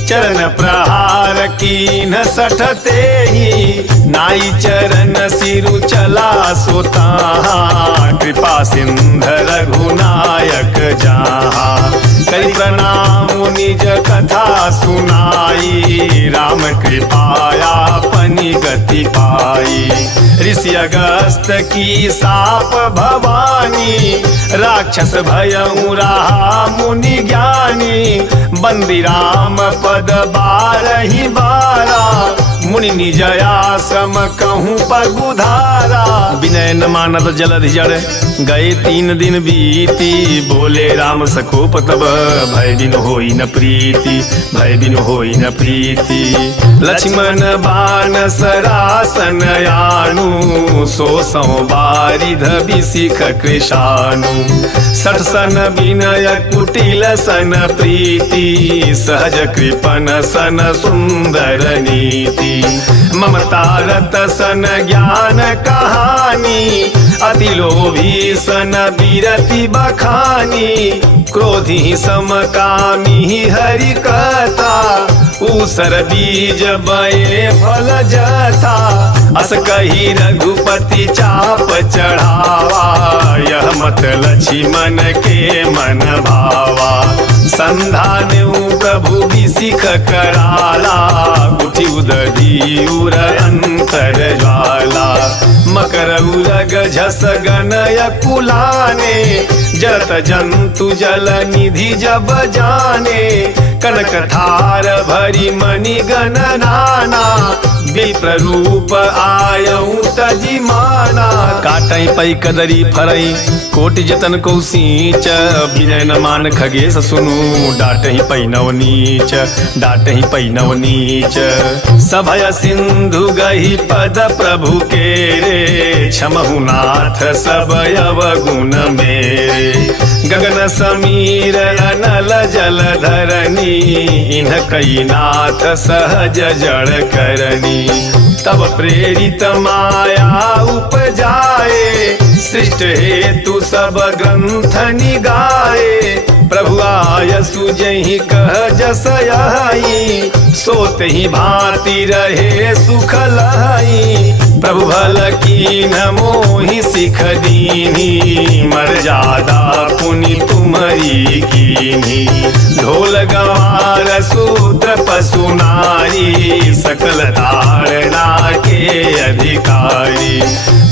चरण प्रहार कीन 60 ही नाई चरण सिरु चला सोता कृपा सिंध रघुनायक जहाँ करी प्रणाम निज कथा सुनाई राम कृपाया पनि गति पाई ऋषि अगस्त की साप भवानी राक्षस भयउ रहा मुनि ज्ञानी बंदी राम पद 12 मुनि निजयाश्रम कहूँ पगुधारा विनय न मानत जलधि जड़ गए 3 दिन बीती बोले राम सकोप तब भय बिनु होई न प्रीति भय बिनु होई न प्रीति लक्ष्मण बाण सरासन यानु सो बारिध बिसिख कृशानु 60 सन विनय कुटिल सन प्रीति सहज कृपन सन सुंदर नीति ममता रत सन ज्ञान कहानी अति लोभी सन विरति बखानी क्रोधी समकामी हरि कथा ऊसर बीज बये फल जथा अस कही रघुपति चाप चढ़ावा यह मत लक्ष्मण के मन भावा संधान प्रभु बिसिख कराला उठी उदधी उर अंतर ज्वाला मकर उरग झस गनय कुलाने जत जंतु जल निधि जब जाने कनक थार भरी मणि गण नाना विप्र रूप आयऊ तजी माना काटई पई कदरी फरई कोटि जतन को सींच विनय न मान खगेश सुनु डाटहि पई नव नीच डाटहि पई नव नीच सभय सिंधु गही पद प्रभु के रे क्षमहु नाथ सब अवगुण मेरे गगन समीर अनल जल धरनी इन्ह कई नाथ सहज जड़ करनी तब प्रेरित माया उपजाए सृष्ट हेतु सब ग्रंथ निगाए प्रभु आय सुजहि कह जस यही सोत ही भांति रहे सुख लही प्रभु भल कीन मोहि सिख दीनी मर्यादा पुनि तुम्हारी कीनी ढोल गवार सूत्र पशु नारी सकल धारणा के अधिकारी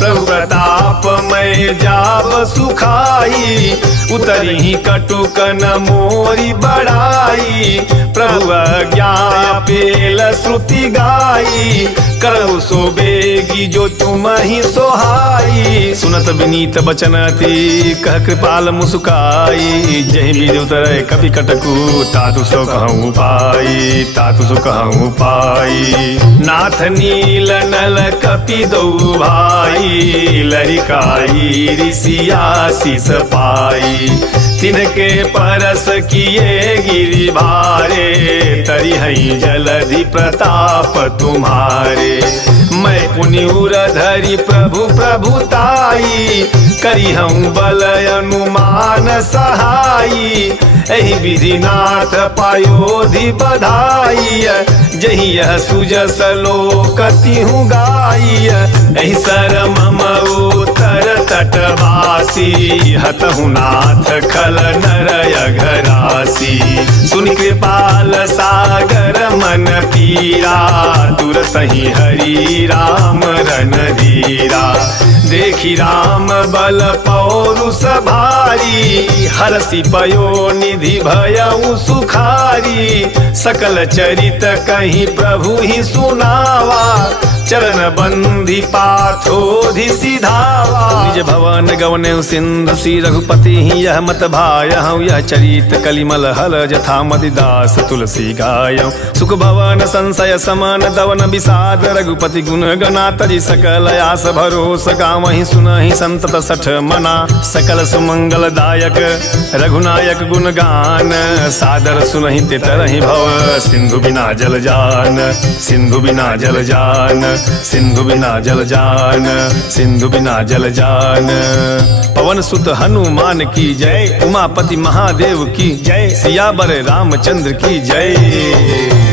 प्रभु प्रताप मैं जाब सुखाई उतरी ही कटुक न मोरी बड़ाई प्रभु ज्ञान पेल श्रुति गाई करहु सो बेगी जो तुम ही सोहाई सुनत विनीत बचन अति कह कृपाल मुस्काई जहि बीज उतरे कपि कटकु तातु सो कहूँ पाई तातु सो कहूँ पाई नाथ नील नल कपि दो भाई लरिकाई ऋषिया शीस पाई तिनके परस किए गिरि भारे तरी हई जलधि प्रताप तुम्हारे मैं पुनि उर धरि प्रभु प्रभुताई करी हम बल अनुमान सहाई एहि विधि नाथ पायोधि बधाई जहि यह सुजस लोकति हूँ गाई एहि सर मम उत्तर तटवासी हतहु नाथ खल नरय घरासी सुनि कृपाल सागर मन पीरा तुरतहि हरि राम रणधीरा देखी राम बल पौरुष भारी हरसि पयो निधि भयउ सुखारी सकल चरित कहीं प्रभु ही सुनावा चरण बंदी पाथोधि सिधावा निज भवन गवने सिंधु श्री रघुपति ही यह मत भाय हूँ यह चरित कलिमल हल जथा मति दास तुलसी गाय सुख भवन संशय समान दवन विषाद रघुपति गुण गना तरि सकल आस भरोस गावहि सुनहि संतत सठ मना सकल सुमंगल दायक रघुनायक गुण गान सादर सुनहि ते तरहि भव सिंधु बिना जल जान सिंधु बिना जल जान सिंधु बिना जल जान सिंधु बिना जल जान पवन सुत हनुमान की जय उमापति महादेव की जय सियावर रामचंद्र की जय।